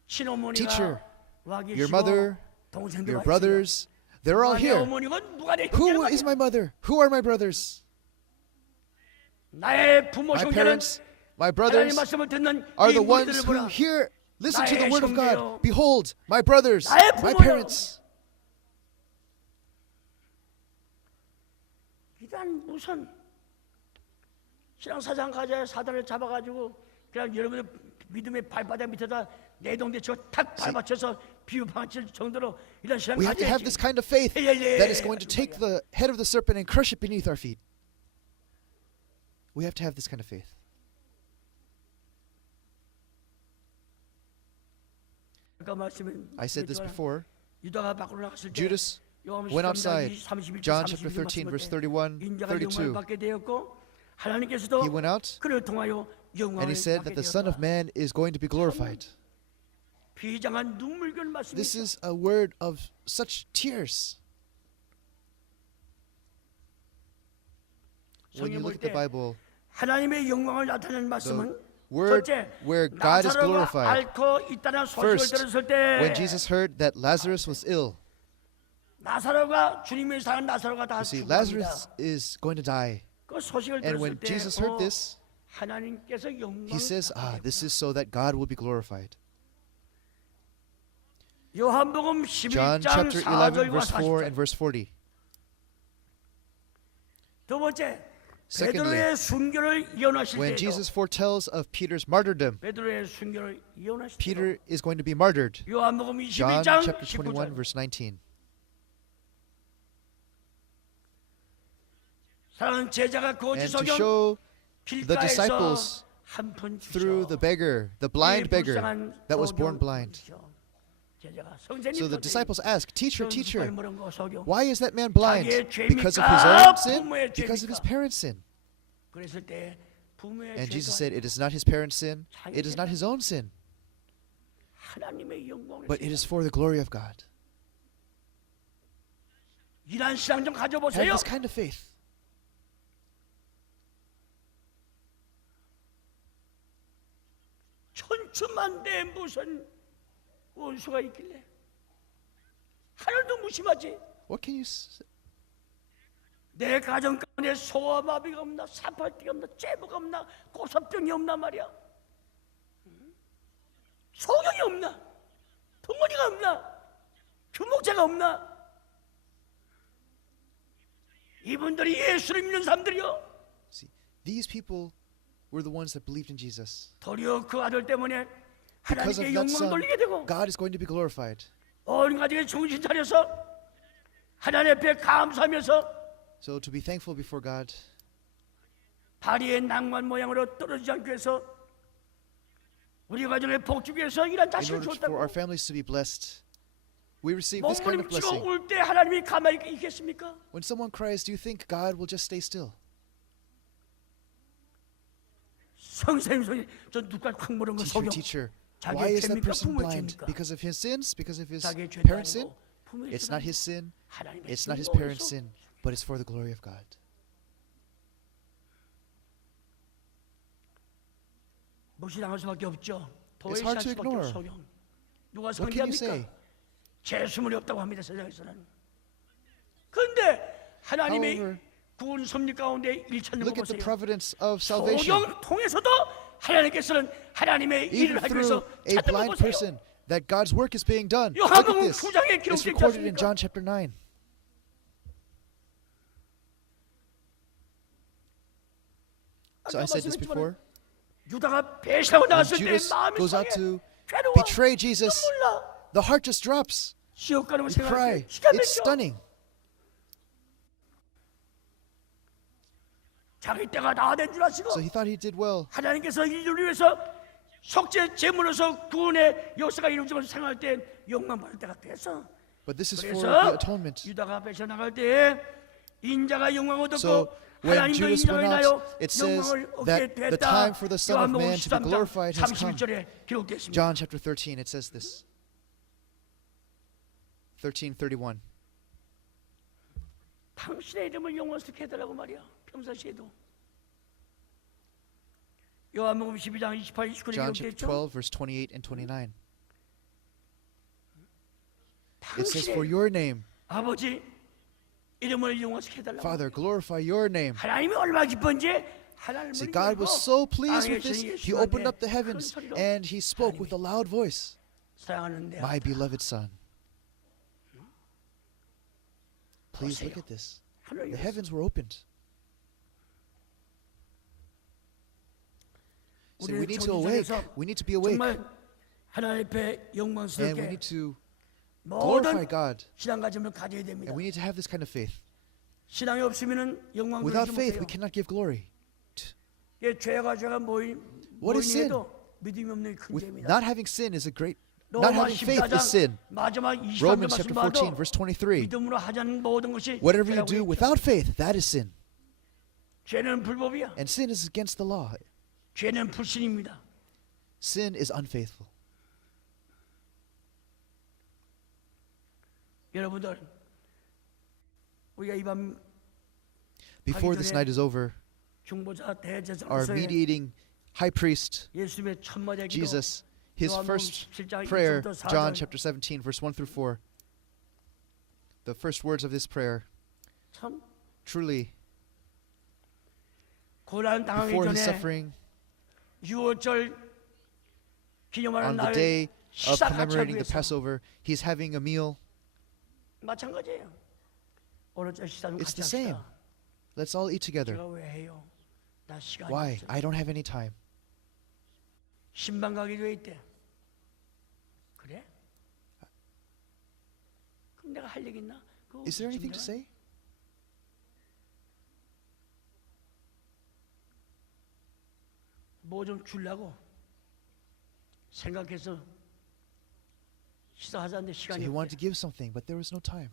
친어머니가 Teacher, 와 계시고 your mother, 동생들 your 와 brothers, they're all 있어요. here. 어머니가 누가 내 Who 형제란 is 말이야. my mother? Who are my brothers? 나의 부모 My 형제는 parents, my 하나님 brothers 말씀을 듣는 are 이 the ones 무리들을 who 보라. hear, listen to the 나의 word of God. 형제요. Behold, my brothers, 나의 my 부모요. parents. 이단 무슨 신앙사상 가자에 사단을 잡아가지고 그냥 여러분의 믿음의 발바닥 밑에다 내동대치고 탁 밟아쳐서 비유방칠 정도로 이런 신앙 We have to have 가져야지. this kind of faith that is going to take the head of the serpent and crush it beneath our feet. We have to have this kind of faith. 아까 말씀은 I said this before. 유다가 밖으로 나갔을 때 Judas 요한복음 went 13장 outside. 31절, John chapter 32절 13, verse 말씀을 31, 때 인자가 영광을 32. 받게 되었고 하나님께서도 He went out 그를 통하여 and 영광을 he said 받게 that the Son of 되었다. Man is going to be glorified. 비장한 눈물결 This 말씀이죠. is a word of such tears. When you 성경 look 볼 at the 때 Bible, 하나님의 영광을 나타내는 말씀은 word 첫째, where God is 나사로가 glorified. 앓고 있다는 소식을 First, 들었을 때 when Jesus heard that Lazarus was ill, 나사로가 주님의 사는 나사로가 다 you see, 죽습니다. Lazarus is going to die. 그 소식을 And 들었을 when 때 Jesus heard this, 하나님께서 he 영광을 says, 받게 this is so that God will be glorified. 요한복음 John 11장 chapter 11, 4절과 verse 4 and 40절. verse 40. 두 번째, Secondly, 베드로의 순교를 예언하실 when 때도 Jesus foretells of Peter's martyrdom, 베드로의 순교를 예언하실 때도 Peter is going to be martyred. 요한복음 John 21장 chapter 21, 19절. verse 19. 사랑하는 제자가 And 거짓 to 소경 show the 길가에서 disciples 한푼 through the beggar, the blind beggar that was born blind. So the disciples ask, Teacher, teacher, why is that man blind? Because of his own sin? Because of his parents' sin. And Jesus said, it is not his parents' sin, it is not his own sin, but it is for the glory of God. Have this kind of faith. 천천만대에 무슨 원수가 있길래 하나도 무심하지. What can you say? 내 가정 가운데 소아마비가 없나, 사팔띠가 없나, 째부가 없나, 고소병이 없나 말이야. 소경이 없나, 부모니가 없나, 주목자가 없나. 이분들이 예수를 믿는 사람들이요. See, these people were the ones that believed in Jesus. 도리어 그 아들 때문에 Because of 하나님께 that 영광 son, 돌리게 되고 God is going to be glorified. 온 가족이 정신 차려서 하나님 앞에 감사하면서 So to be thankful before God, 다리의 낭만 모양으로 떨어지지 않기 위해서 우리 가정의 복주기 위해서 이런 in 자식을 order for 줬다고. our families to be blessed, we receive this kind of 몸부림치고 blessing. 울 때 하나님이 가만히 있겠습니까? When someone cries, do you think God will just stay still? 선생님, 저 누가 콱 물은 거 Teacher, 속여? teacher, 자기의 why is that 죄입니까? person 부모의 blind? 죄입니까? Because of his sins? Because of his 자기의 죄도 parents' sin? 아니고 부모의 It's 죄도 not his 아니고 sin, 하나님의 it's not his 증거로서 parents' sin, but it's for the glory of God. 무시당할 수밖에 없죠. It's 도외시할 hard to 수밖에 ignore. 없어. 누가 What can you say? 상대합니까? 죄수물이 없다고 합니다. 세상에서는. 그런데 하나님의 However, 구원 섭리 가운데 일천년 Look at the 보세요. providence of salvation. 소경 통해서도 하나님께서는 하나님의 Even 일을 하기 through 위해서 a 찾는 거 blind 보세요. person, that God's work is being done. Look 요한복음 at this. 9장에 It's 기록되지 recorded in 않습니까? John chapter 9. So I said this before. 유다가 배신하고 When 나왔을 때 Judas 마음이 goes out 상해. to 괴로워. betray Jesus, 눈물 나. the heart just drops. 지옥 가는 거 You cry. 생각해. 기가 It's 막혀. stunning. 자기 때가 다 된 줄 아시고 So he thought he did well. 하나님께서 인류를 위해서 속죄 제물로서 구원의 역사가 이루어지고 생활할 때 영광 받을 때가 됐어. But this is for the 그래서 atonement. 유다가 배신나갈 때 인자가 영광을 얻고 So when 하나님도 Judas 인정을 went 인하여 out, it says 영광을 얻게 that the 됐다. time for the Son of 요한복음 Man to be 13장 glorified has come. 31절에 기록됐습니다. John chapter 13, it says this. 13:31. 당신의 이름을 영원스럽게 해달라고 말이야. 평상시에도. 요한복음 12장 28, 29에 John chapter 기록됐죠. 12, verse 28 and 29. It says, 당신의 for your name, 아버지 이름을 영원스럽게 해달라고. Father, glorify your name. 하나님이 얼마나 기쁜지 하나님을 See, God was so pleased with this, he opened up the heavens 소리로 and he spoke with a loud voice. 사랑하는 내 My 아들. beloved Son. Please look 보세요. at this. 하늘이 The heavens were opened. So we need to awake. We need to be awake. 정말 하나님 앞에 And we 영광스럽게 need to glorify 모든 God. 신앙가짐을 가져야 됩니다. And we need to have this kind of faith. 신앙이 없으면은 영광 Without 누리지 faith, 못해요. we cannot give glory. 이게 죄가 What is sin? 모임에도 믿음이 없는 큰 With 죄입니다. not having sin is a great, not 로마 having faith is sin. 14장 마지막 23절 Romans 말씀 chapter 봐도 14, verse 23. 믿음으로 하자는 모든 것이 Whatever you 죄라고 do 했죠. without faith, that is sin. 죄는 불법이야. And sin is against the law. 죄는 불신입니다. Sin is unfaithful. 여러분들 우리가 이밤 Before this night is over, 중보자 our 대제사장으로서의 mediating high priest, 예수님의 첫마디 기도 Jesus, his 요한복음 first 17장 prayer, 1절부터 John 4절. chapter 17, verse 1 through 4, the first words of this prayer, 참 truly, 고난 당하기 before his 전에 suffering, 6월절 기념하는 on the 날 day of 시작 commemorating the 하차를 위해서 Passover, he's having a meal. 마찬가지예요. 오늘 저 식사 좀 It's 같이 the same. 합시다. Let's all eat together. 제가 왜 해요? 나 시간이 Why? 없어. I don't have any time. 신방 가기도 있대. 그래? 그럼 내가 할 얘기 있나? 그거 Is there anything to 진짜? say? 뭐 좀 주려고 생각해서 시사하자는데 So 시간이 he wanted to 없대. give something, but there was no time.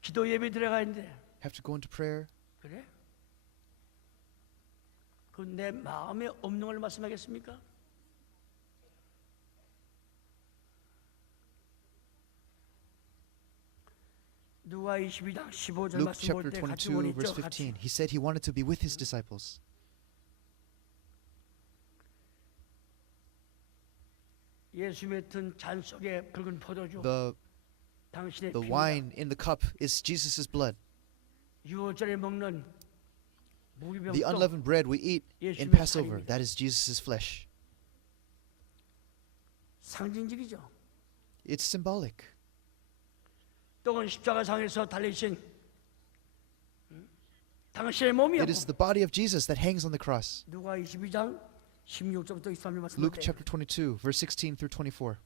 기도 예배 들어가 있는데 Have to go into prayer. 그래? 그 내 마음에 없는 걸 말씀하겠습니까? 누가 22장 15절 Luke 말씀 chapter 볼때 같이 22, verse 원했죠? 같이 15. He said he wanted to be with his disciples. 예수 맺은 잔 속에 붉은 포도주 The 당신의 the 피입니다. wine in the cup is Jesus' blood. 유월절에 먹는 무기병 The 또 unleavened bread we eat in 예수님의 Passover, 살입니다. that is Jesus' flesh. 상징적이죠. It's symbolic. 또한 십자가상에서 달리신 당신의 몸이요. It is the body of Jesus that hangs on the cross. 누가 22장 16절부터 23절 말씀 Luke chapter 22, verse 16 through 24.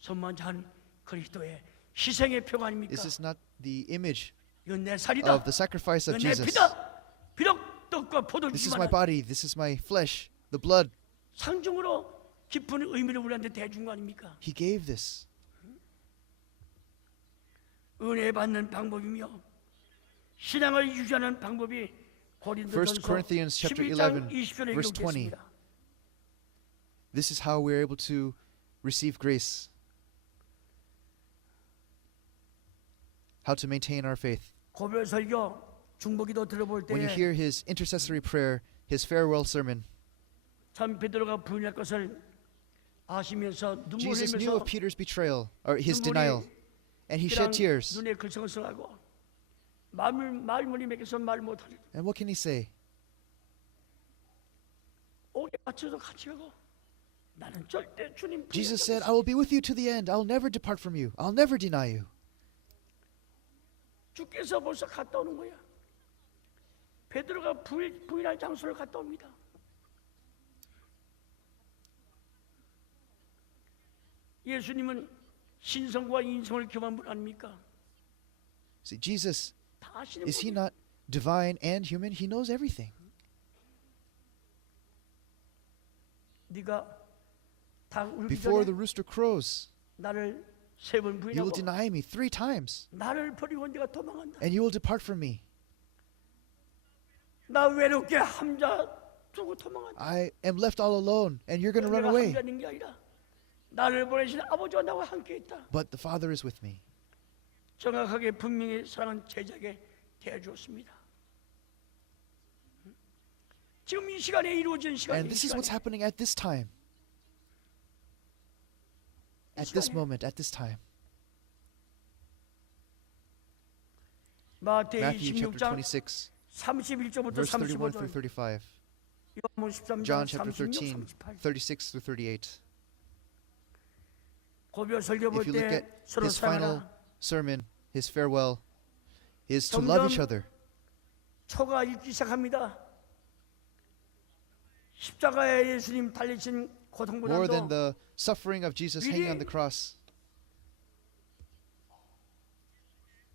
선만한 그리스도의 희생의 표가 아닙니까? Is this not the image 이건 내 살이다. of the sacrifice of 이건 내 Jesus? 피다. 비록 떡과 This is my 포도주지만 body, this is my flesh, the blood. 상징으로 깊은 의미를 우리한테 대준 거 아닙니까? He gave this. 은혜 받는 방법이며 신앙을 유지하는 방법이 1 고린도전서 Corinthians chapter 12장 11, 20절에 verse 20. 기록했습니다. This is how we're able to receive grace. How to maintain our faith. 고별 설교 중보기도 들어볼 When you 때 hear his intercessory prayer, his farewell sermon, 참 베드로가 부인할 것을 아시면서 눈물 Jesus knew 흘리면서 of Peter's betrayal, or his 눈물이 denial, and he shed tears. 눈에 글썽글썽하고 말문이 맥혀서 말 못하는 And what can he say? 옥에 갇혀서 같이 가고 나는 절대 주님 Jesus said, I will be with you to the end. I'll never depart from you. I'll never deny you. 주께서 벌써 갔다 오는 거야. 베드로가 부인할 장소를 갔다 옵니다. 예수님은 신성과 인성을 겸한 분 아닙니까? See, Jesus, 다 아시는 is he 분이에요. not divine and human? He knows everything. 네가 다 울기 Before 전에 the rooster crows, 나를 세 번 you will 부인하고 deny me 3 times, 나를 버리고 네가 도망간다. and you will depart from me. 나 외롭게 함자 두고 도망간다. I am left all alone, and you're going to run 내가 away. 함자 있는 게 아니라 나를 보내신 아버지와 나와 함께 있다. But the Father is with me. 정확하게 분명히 사랑하는 제자에게 대해주었습니다. 지금 이 시간에 이루어진 시간이 And this is what's happening at this time. At this moment, at this time. 마태의 Matthew chapter 26장 26, 31절부터 verse 31 through 35절 35. 요한복음 13장 John chapter 36, 13, 38 36 through 38. 고별 설교 볼 If you look 때 at 서로 his final 사랑하라. sermon, his farewell, is to love each other. 초가 읽기 시작합니다. 십자가에 예수님 달리신 More than 고통보다도 the suffering of Jesus hanging on the cross.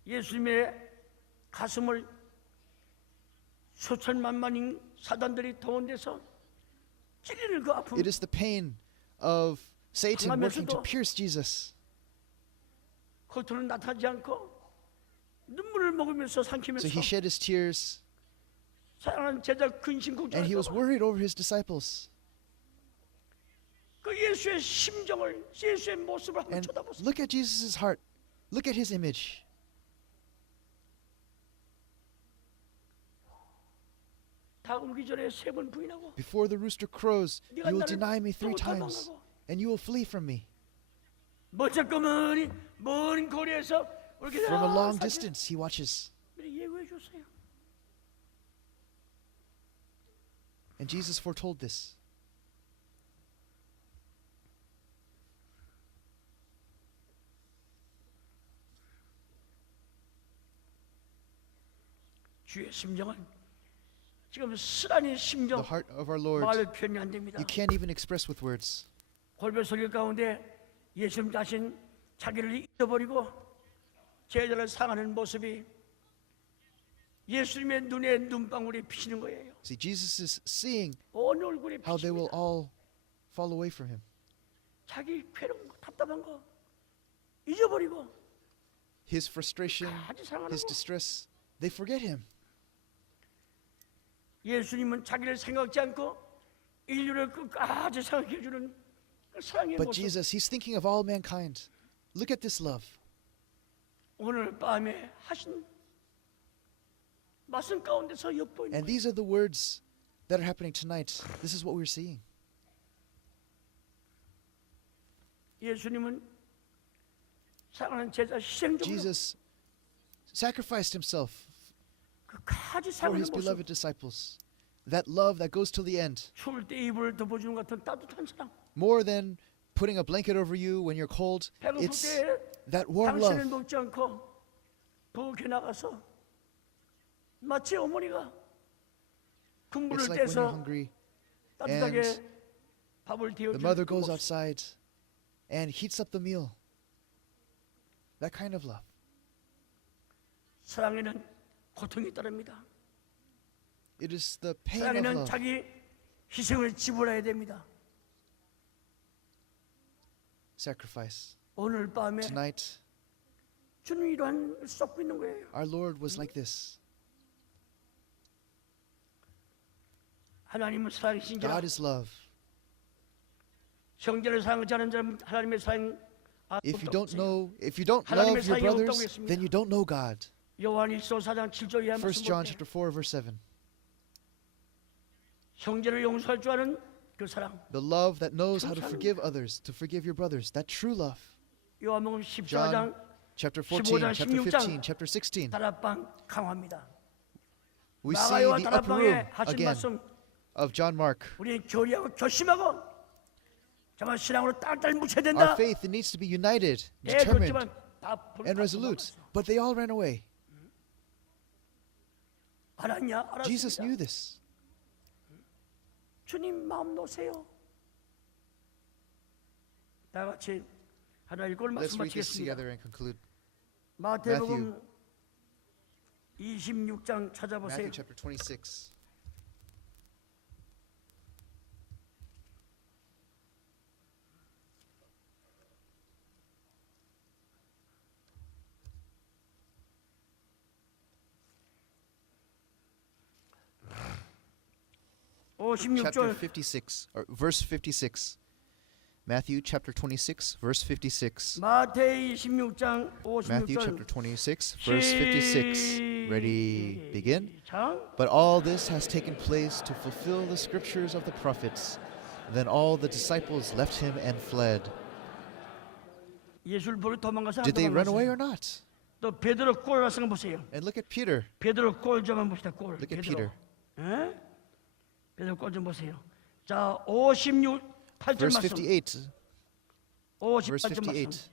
예수님의 가슴을 수천만만인 사단들이 동원돼서 찔리는 그 아픔, It is the pain of Satan working to 하면서도 pierce Jesus. 겉으로는 나타나지 않고 눈물을 먹으면서 So 삼키면서 he shed his tears, 사랑하는 제자 근심 and he was 걱정하다가 worried over his disciples. 그 예수의 심정을, 예수의 모습을 한번 And 쳐다보세요. look at Jesus' heart. Look at his image. 다 울기 전에 세 번 부인하고 Before the rooster crows, you 네가 will 나를 deny me 3 두고 times, 도망가고 and you will flee from me. 멀쩡거머니 먼 거리에서 이렇게 From a long 사진 distance, he watches. 예고해 줬어요. And Jesus foretold this. 주의 심정은 지금 쓰라린 심정 The heart of our Lord, 말로 표현이 안 됩니다. you can't even express with words. 골별 설교 가운데 예수님 자신 자기를 잊어버리고 제자를 상하는 모습이 예수님의 눈에 눈방울이 비치는 거예요. See, Jesus is seeing 온 얼굴에 how they will 비칩니다. all fall away from him. 자기 괴로운 거, 답답한 거 잊어버리고 His frustration, 끝까지 사랑하는 his 거. distress, they forget him. 예수님은 자기를 생각지 않고 인류를 끝까지 사랑해 주는 사랑의 But 모습. Jesus, he's thinking of all mankind. Look at this love. 오늘 밤에 하신 말씀 가운데서 엿보이는 And these are the words that are happening tonight. This is what we're seeing. 예수님은 사랑하는 제자 희생적으로 Jesus sacrificed himself 끝까지 for his 사랑하는 모습. beloved disciples. That love that goes till the end. 추울 때 이불을 덮어주는 것 같은 따뜻한 사랑. More than putting a blanket over you when you're cold, 배고플 it's 때 that warm 당신을 love. 먹지 않고 부엌에 나가서 마치 어머니가 국물을 It's like when you're 떼서 hungry, 따뜻하게 and 밥을 the mother 데워주는 그 goes 모습. outside and heats up the meal. That kind of love. 사랑에는 고통이 따릅니다. It is the pain of 사랑에는 love. 자기 희생을 지불해야 됩니다. Sacrifice. 오늘 밤에 Tonight, 주님 이러한 걸 썩고 있는 거예요. our Lord was like this. 하나님은 사랑이신지라 God is love. 형제를 사랑하지 않은 자는 하나님의 사랑 If you don't love 하나님의 your 사랑이 brothers, 없다고 했습니다. then you don't know God. 요한일서 4장 7절에 1 John chapter 4 verse 7. 형제를 용서할 줄 아는 그 사랑. The love that knows how to forgive others, to forgive your brothers. That true love. 요한복음 John 14장 chapter 15장, 14, chapter 16장. 15, chapter 16. 다락방 강화입니다. We see 마가요한 the upper room 다락방에 하신 again 말씀 of John Mark. 우리는 교리하고 결심하고 정말 신앙으로 딸딸 묻혀야 Our 된다. faith needs to be united, 예, determined, 그렇지만 다 and resolute. But they all ran away. 알았냐? Jesus knew 알았습니다. this. 주님 마음 놓으세요. 다 같이 하나 읽고 Let's 말씀 read this 마치겠습니다. together and conclude. 마태복음 26장 찾아보세요. Matthew chapter 26. Chapter 56절 56, or verse 56. Matthew chapter 26, verse 56. 마태 26장 Matthew chapter 56절 26, verse 56. Ready, begin. 시작. But all this has taken place to fulfill the scriptures of the prophets. Then all the disciples left him and fled. 예수를 보러 도망가서 안 Did they run away 도망갔어요. or not? 또 베드로 골 와서 보세요. And look at Peter. 베드로 골 좀 한번 봅시다. 골. Look at 베드로. Peter. 예? 베드로 골 좀 보세요. 자, 56 8절 Verse 말씀. 58. Verse 58절 말씀. 58.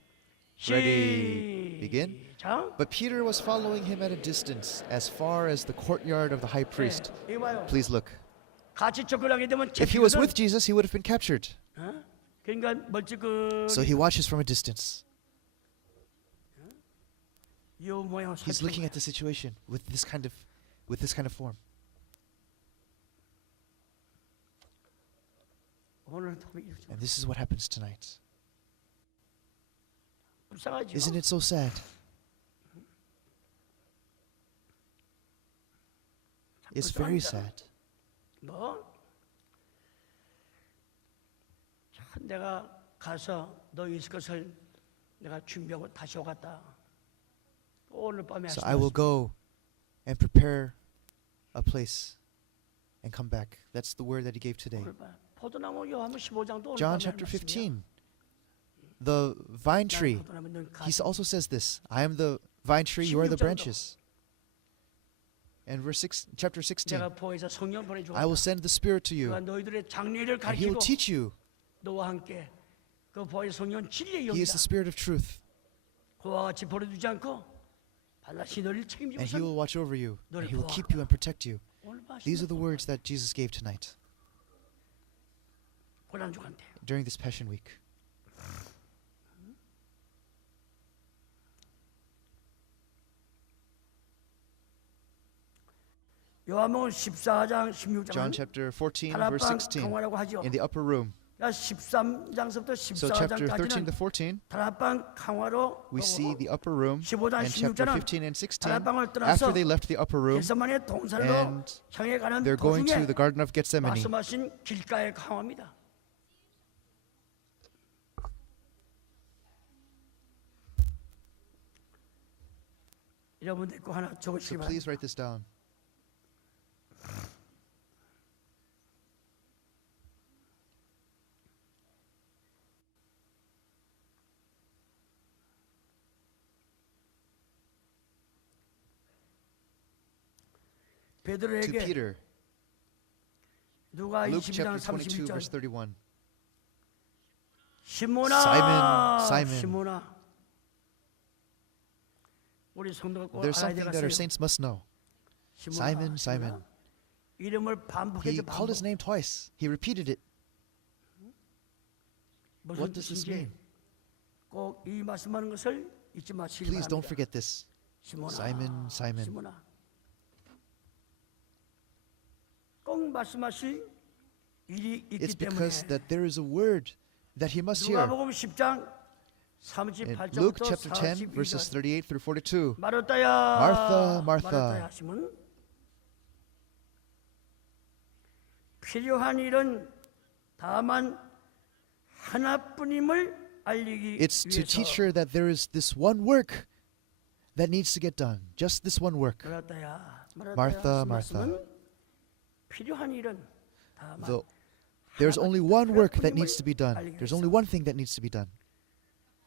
Ready, begin. 시작. But Peter was following him at a distance, as far as the courtyard of the high priest. 네, 이거 봐요. Please look. 같이 접근하게 되면 If he was 잡히거든. with Jesus, he would have been captured. 어? 그러니까 멀찌그 So he watches from a distance. 이 모양 He's looking at the situation with this kind of form. 오늘 또 이렇게 And this is what happens tonight. 불쌍하죠. Isn't it so sad? It's very sad. 뭐? 참 내가 가서 너 있을 것을 내가 준비하고 다시 오겠다. 오늘 밤에 So 하신 I will 말씀. go and prepare a place and come back. That's the word that he gave today. 오늘 밤. 포도나무 요한복음 15장도 오늘 John 밤에 chapter 하는 말씀이야. 15. The vine tree. 나는 포도나무, 넌 He 가지. also says this. I am the vine tree, you are the 16장도. branches. And chapter 16. 내가 보혜사 성령 보내주고 I will send the Spirit to you, 그가 너희들의 장례를 and He will 가르치고 teach you. 너와 함께 그 보혜사 성령 진리의 He is 영이다. the Spirit of truth, 그와 같이 버려두지 않고 반드시 너를 and 책임지고서 He will watch over you, and 너를 He will keep you and 보호하겠다. protect you. 오늘 밤 These are the words that Jesus gave tonight 고난주간대. during this Passion Week. 요한복음 14장 16장 John chapter 14, verse 16, 강화라고 하죠. in the upper room. 13장서부터 So chapter 13 14장까지는 to 14, 다락방 강화로 we see the upper room, 15장 and chapter 16절은 15 and 16, 다락방을 after 떠나서 they left the upper room, 겟세마네 동산으로 and 향해 가는 they're going to 도중에 the Garden of Gethsemane. 말씀하신 길가의 강화입니다. 여러분들 꼭 하나 So 적으시기 please 바랍니다. write this down. To 베드로에게 Peter, 누가 Luke 22장 chapter 22, verse 32절 31. 시몬아 Simon. 시몬아 우리 성도가 꼭 There's 알아야 something that our 되겠어요. saints must know. 시몬아, Simon, Simon. 이름을 He 반복해서 called his name twice. He repeated it. 무슨 What does this 뜻인지 mean? 꼭 이 말씀하는 것을 잊지 마시기 Please don't 바랍니다. forget this. 시몬아, Simon, Simon. 시몬아. 꼭 말씀하실 일이 있기 It's 때문에 because that there is a word that he must hear. 누가복음 10장 In Luke 38절부터 chapter 10, verses 42절 38 through 42. 마르다야 Martha, Martha. 마르다야 하시면 필요한 일은 다만 하나뿐임을 알리기 It's to 위해서 teach her that there is this one work that needs to get done. Just this one work. 마르다야 Martha, 하신 Martha. 말씀은 필요한 일은 다만 Though there's only one work that needs to be done. There's only one thing that needs to be done.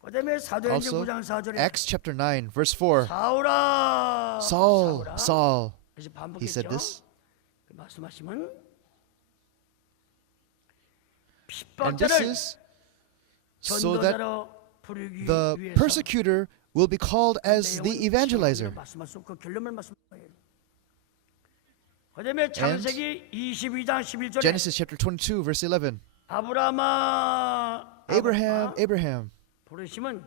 그다음에 사도행전 Also, 9장 4절에 Acts chapter 9, verse 4. 사울아 Saul, 사울아. Saul. 그래서 He said 반복했죠. this. 그 말씀하시면 And this 핍박자를 is so that 전도자로 부르기 the 위해서 persecutor will be called as the evangelizer. 말씀할 수 없고 결론을 말씀해요. 그다음에 창세기 22장 11절에 Genesis chapter 22, verse 11. 아브라함아 Abraham, Abraham. 부르심은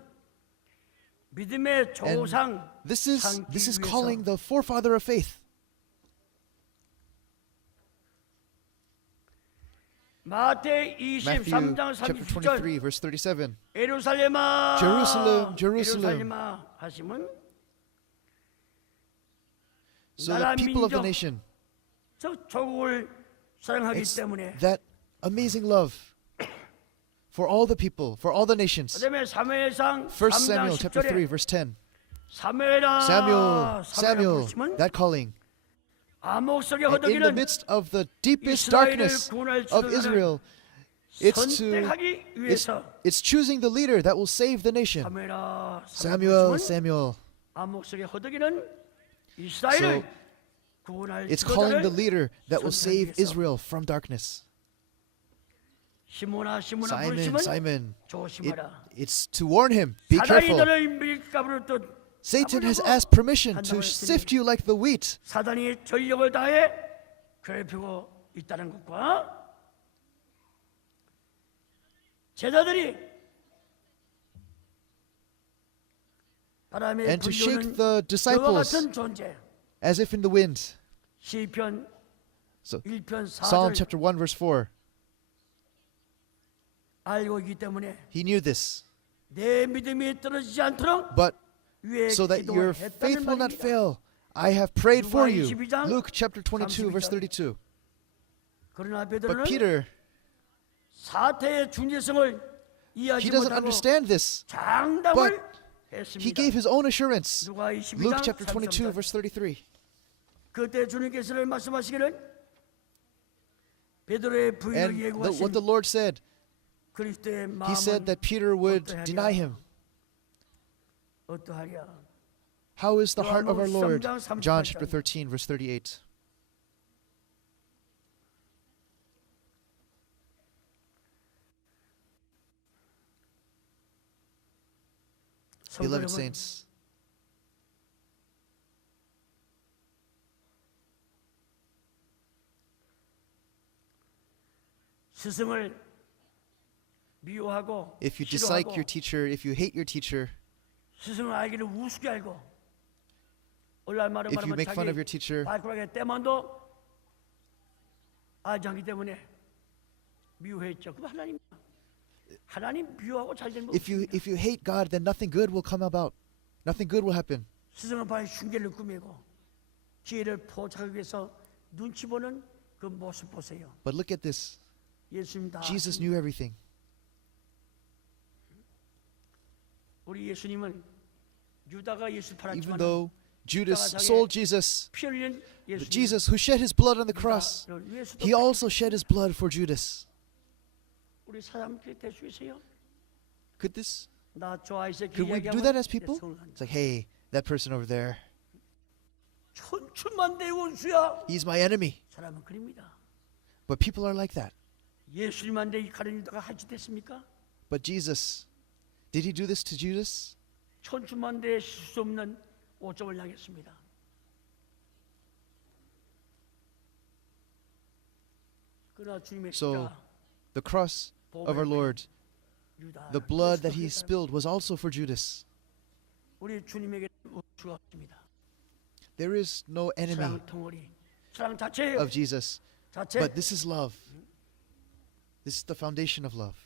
믿음의 조상 This is 삼기 calling 위해서 the forefather of faith. 마태 Matthew 23장 chapter 37절 23, verse 37. 예루살렘아 Jerusalem, Jerusalem. 예루살렘아 하시면 So the 나라 people of the 민족 nation, 저 조국을 사랑하기 it's 때문에 that amazing love for all the people, for all the nations. 그다음에 사무엘상 1 3장 Samuel chapter 3, 10절에 verse 10. 사무엘아 Samuel, 사무엘아 Samuel, 부르시면 that calling. 암흑 속에 And in the 허덕이는 midst of the deepest 이스라엘을 darkness 구원할 of 지도자를 Israel, it's 선택하기 위해서 choosing the leader that will save the nation. 사무엘아 Samuel, 부르시면 Samuel. 암흑 속에 허덕이는 이스라엘을 구원할 It's calling the 지도자를 leader that will save 선택하기 위해서 Israel from darkness. 시몬아 시몬아 Simon, 부르시면 Simon. 조심하라. It's to warn him, be 사단이 careful. 너를 밀가부를 또 Satan has 아무려고 asked permission 한다고 to 했으니 sift you like the wheat. 사단이 전력을 다해 괴롭히고 있다는 것과 제자들이 바람에 And to shake 불려오는 the 그와 disciples 같은 존재. as if in the wind. 시편 So 1편 Psalm 4절 chapter 1, verse 4. 알고 있기 때문에 He knew this. 내 믿음이 떨어지지 않도록 But 위에 so that your 기도했다는 faith will not 말입니다. fail, I have prayed for 누가 you. 22장 Luke chapter 22, verse 32. 32. 그러나 But 베드로는 Peter, 사태의 중대성을 he 이해하지 doesn't 못하고 understand this. 장담을 He 했습니다. gave his own assurance. 누가 Luke 22장 chapter 22, 33절 verse 33. 그때 주님께서는 말씀하시기를 베드로의 부인을 And 예고하신 what the Lord said, 그리스도의 he said 마음은 that Peter would 어떠하랴? deny him. 어떠하랴. How is the heart of our Lord? 13장 John 38절. chapter 13, verse 38. 성도 Beloved 여러분, saints, 스승을 미워하고 if you dislike 싫어하고 your teacher, if you hate your teacher, 스승을 알기를 우습게 알고 오늘날 말로 if you 말하면 make fun of your 자기 teacher, 발가락에 때만도 알지 않기 때문에 미워했죠. 그럼 하나님 미워하고 잘된 거 If you hate God, then nothing good will come about. Nothing good will happen. 스승은 바로 흉계를 꾸미고 지혜를 포착하기 위해서 눈치 보는 그 모습 보세요. But look at this. 예수님 다 Jesus knew everything. 우리 예수님은 유다가 예수 Even 팔았지만 though Judas sold Jesus, 피 흘린 but 예수님 Jesus, who shed his blood on the cross, 위해서도 he also shed his blood for Judas. 우리 사람들이 될 수 있어요? Could this? 나 좋아해서 Could we do that as people? It's like, hey, that person over there, 천천만대의 원수야. he's my enemy. 사람은 그립니다. But people are like that. 예수님한테 이 가련 유다가 하지 됐습니까? But Jesus, did he do this to Judas? 천천만대의 실수 없는 오점을 향했습니다. 그러나 주님의 So, 십자가 the cross of our Lord, 유다 the blood that he spilled was also for Judas. 우리 주님에게 원수가 없습니다. There is no enemy 사랑 덩어리, 사랑 자체예요. of Jesus. 자체. But this is love. This is the foundation of love.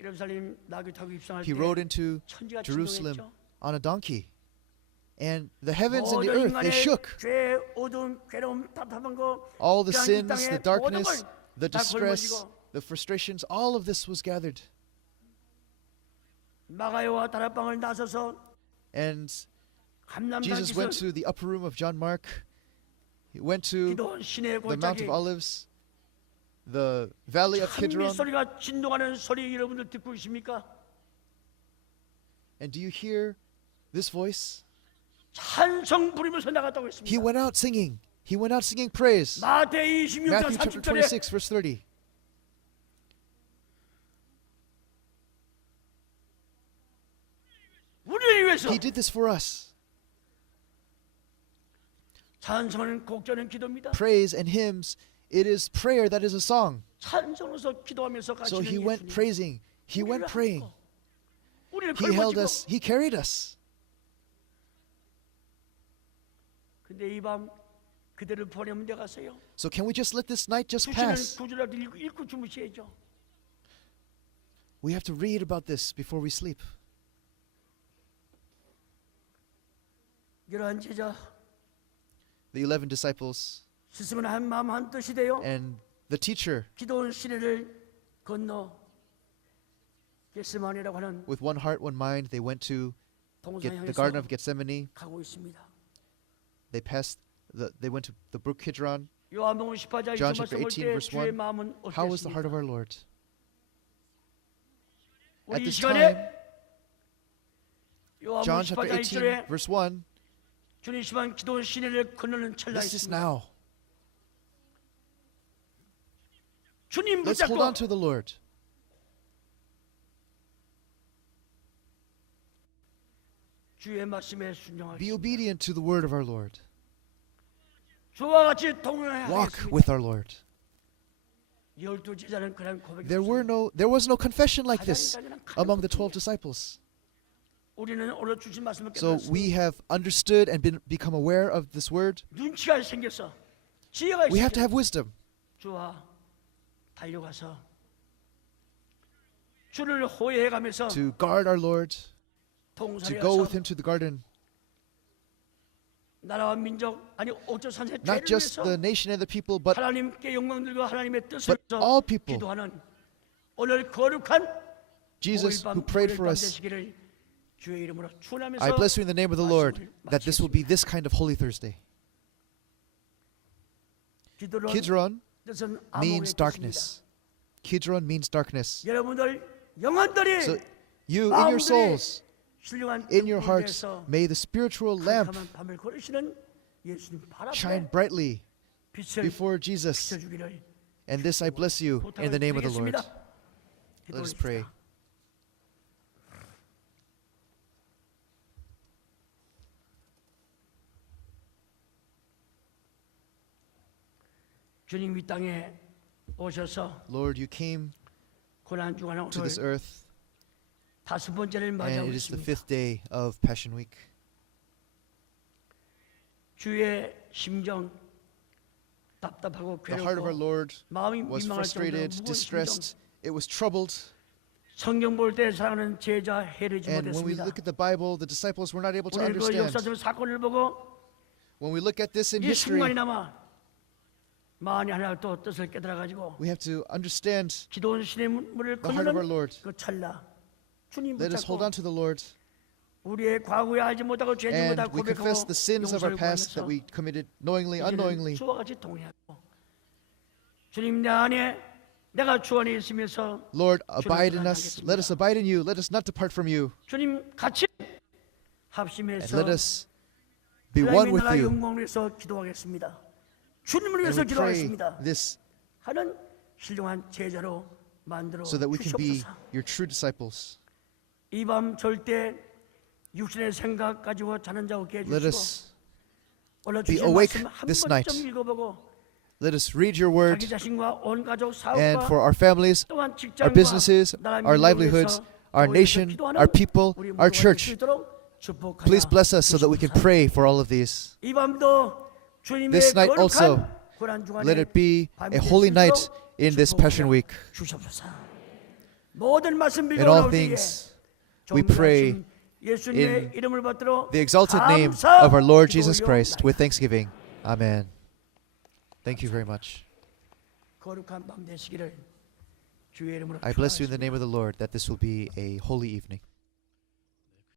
예루살렘 나귀 타고 입성할 He 때 rode into 천지가 Jerusalem 진동했죠. on a donkey. And the heavens and the 모든 earth, they 인간의 shook. 죄, 어두움, 괴로움, 답답한 거, All the 그냥 이 sins, 땅의 the 모든 darkness, 걸 the 다 distress, 걸머지고 the frustrations, all of this was gathered. 마가요와 다락방을 나서서 And 감람산 Jesus went 기슭 to the upper room of John Mark. He went to 기도원 시내 the Mount 골짜기 of Olives, the Valley of 찬미 Kidron. 소리가 진동하는 소리 여러분들 듣고 있습니까? And do you hear this voice? 찬성 부리면서 나갔다고 He 했습니다. went out singing. He went out singing praise. 마태이 26장 Matthew chapter 30절에 26, verse 30. 우리를 위해서 He did this for us. 찬송은 곡절은 기도입니다. Praise and hymns, it is prayer that is a song. 찬송으로서 기도하면서 So he 가시는 went 예수님. praising. He went 우리를 praying. 안고, 우리를 He held 걸머쥐고. us. He carried us. 근데 이 밤 그대를 보내면 돼 가세요. So can we just let this night just 주시는 pass? 구주라도 읽고 주무셔야죠. We have to read about this before we sleep. 이러한 제자 The 11 disciples 스승은 한 마음 한 뜻이 되어 and the teacher, 기도원 시내를 건너 겟세마네라고 하는 with one heart, one mind, they went to 동산 the Garden 향해서 of Gethsemane. 가고 있습니다. They went to the brook Kidron. 요한복음 18장 John 1절 chapter 말씀 볼 18, 때 verse 주의 1. 마음은 How was the heart of 어땠습니까? our Lord? 우리 At 이 this 시간에 time, 요한복음 John chapter 18장 18, 1절에 verse 1, 주님 시간 기도원 시내를 건너는 찰나에 this is 있습니다. now. 주님 Let's hold on 붙잡고 to the Lord. 주의 말씀에 Be 순종하겠습니다. obedient to the word of our Lord. 주와 같이 Walk 동행하겠습니다. with our Lord. 12 제자는 그런 고백이 There was no confession like this among the 12 disciples. 우리는 오늘 주신 말씀을 So 깨달았습니다. we have understood and become aware of this word. 눈치가 생겼어. 지혜가 We have to 있어. have wisdom 주와 달려가서 주를 호해가면서 to guard our Lord, to 동산에 go with 가서 him to the garden. 나라와 민족 아니 오조 산세 Not 죄를 just 위해서 the nation and the people, but 하나님께 영광 들고 하나님의 뜻을 but all people. 기도하는 오늘 거룩한 Jesus, who 5일 밤 prayed 5일 for 밤 us. 되시기를 주의 이름으로 축원하면서 I bless you in the name of the Lord 말씀을 that this will be 마치겠습니다. this kind of Holy Thursday. 기도론 Kidron 뜻은 means 암흑의 뜻입니다. darkness. Kidron means darkness. 여러분들 영혼들이 So you, in your 마음들이 souls, 신령한 in your 등불을 hearts, 내서 may the spiritual lamp 캄캄한 밤을 걸으시는 예수님 발 shine 앞에 brightly 빛을 before Jesus. 비춰주기를 And this I bless you in the name of the Lord. 부탁드리겠습니다. Let us pray. 기도하십시다. 주님 이 땅에 오셔서 Lord, you came 고난 주간 to this 오늘 earth, 다섯 번째를 and 맞이하고 it is the 있습니다. fifth day of Passion Week. 주의 심정 답답하고 The heart of our 괴롭고 Lord 마음이 was 민망할 정도로 frustrated, 무거운 심정. distressed. It was troubled. 성경 볼 때 사랑하는 제자 헤아리지 And when we 못했습니다. look at the Bible, the disciples were not able to 우리는 그 understand. 역사적 사건을 보고 When we look at this in 이 history, 순간이나마 만이 하나 또 뜻을 깨달아 가지고 we have to understand 기도원 신의 문을 the heart of our 거느는 Lord. 그 찰나 주님 Let us hold on 붙잡고 to the Lord. 우리의 과거에 알지 못하고 죄지 And 못하고 we confess 고백하고 the sins of our 용서를 past that 구하면서 we committed knowingly, unknowingly. 이제는 주와 같이 동행하고 주님 내 안에 내가 주 안에 있으면서 Lord, abide in us. Let us abide in you. Let us not depart from you. 주님 같이 And 합심해서 let us be one 하나님의 with 나라 you. 영광을 위해서 기도하겠습니다. 주님을 And 위해서 we pray 기도하겠습니다. this 하는 훌륭한 제자로 만들어 so that we can be 주시옵소서. your true disciples. 이 밤 절대 육신의 생각 가지고 자는 자 없게 Let 해주시고 us 오늘 be 주신 awake 말씀 한 this 번 night. 좀 읽어보고 Let us read your word. 자기 자신과 온 가족 And 사업과 for our families, 또한 our 직장과 businesses, 나라 our 민족을 livelihoods, 위해서 our 교회에서 nation, 기도하는 our people, 우리 our 모두가 될 수 church. 있도록 축복하여 Please bless us so that we can 주시옵소서. pray for all of these. 이 밤도 주님의 This night also, 거룩한 고난 주간에 let it be 밤이 a 될 holy 수 night 있도록 in this Passion 축복하여 Week. 주시옵소서. 모든 말씀 In 빌고 all 나올 때에 things, we pray 예수님의 in 이름을 받들어 the exalted name of our Lord Jesus Christ with thanksgiving. Amen. Thank you very much. 거룩한 밤 되시기를 주의 이름으로 I bless you in the 축원하십니다. name of the Lord that this will be a holy evening.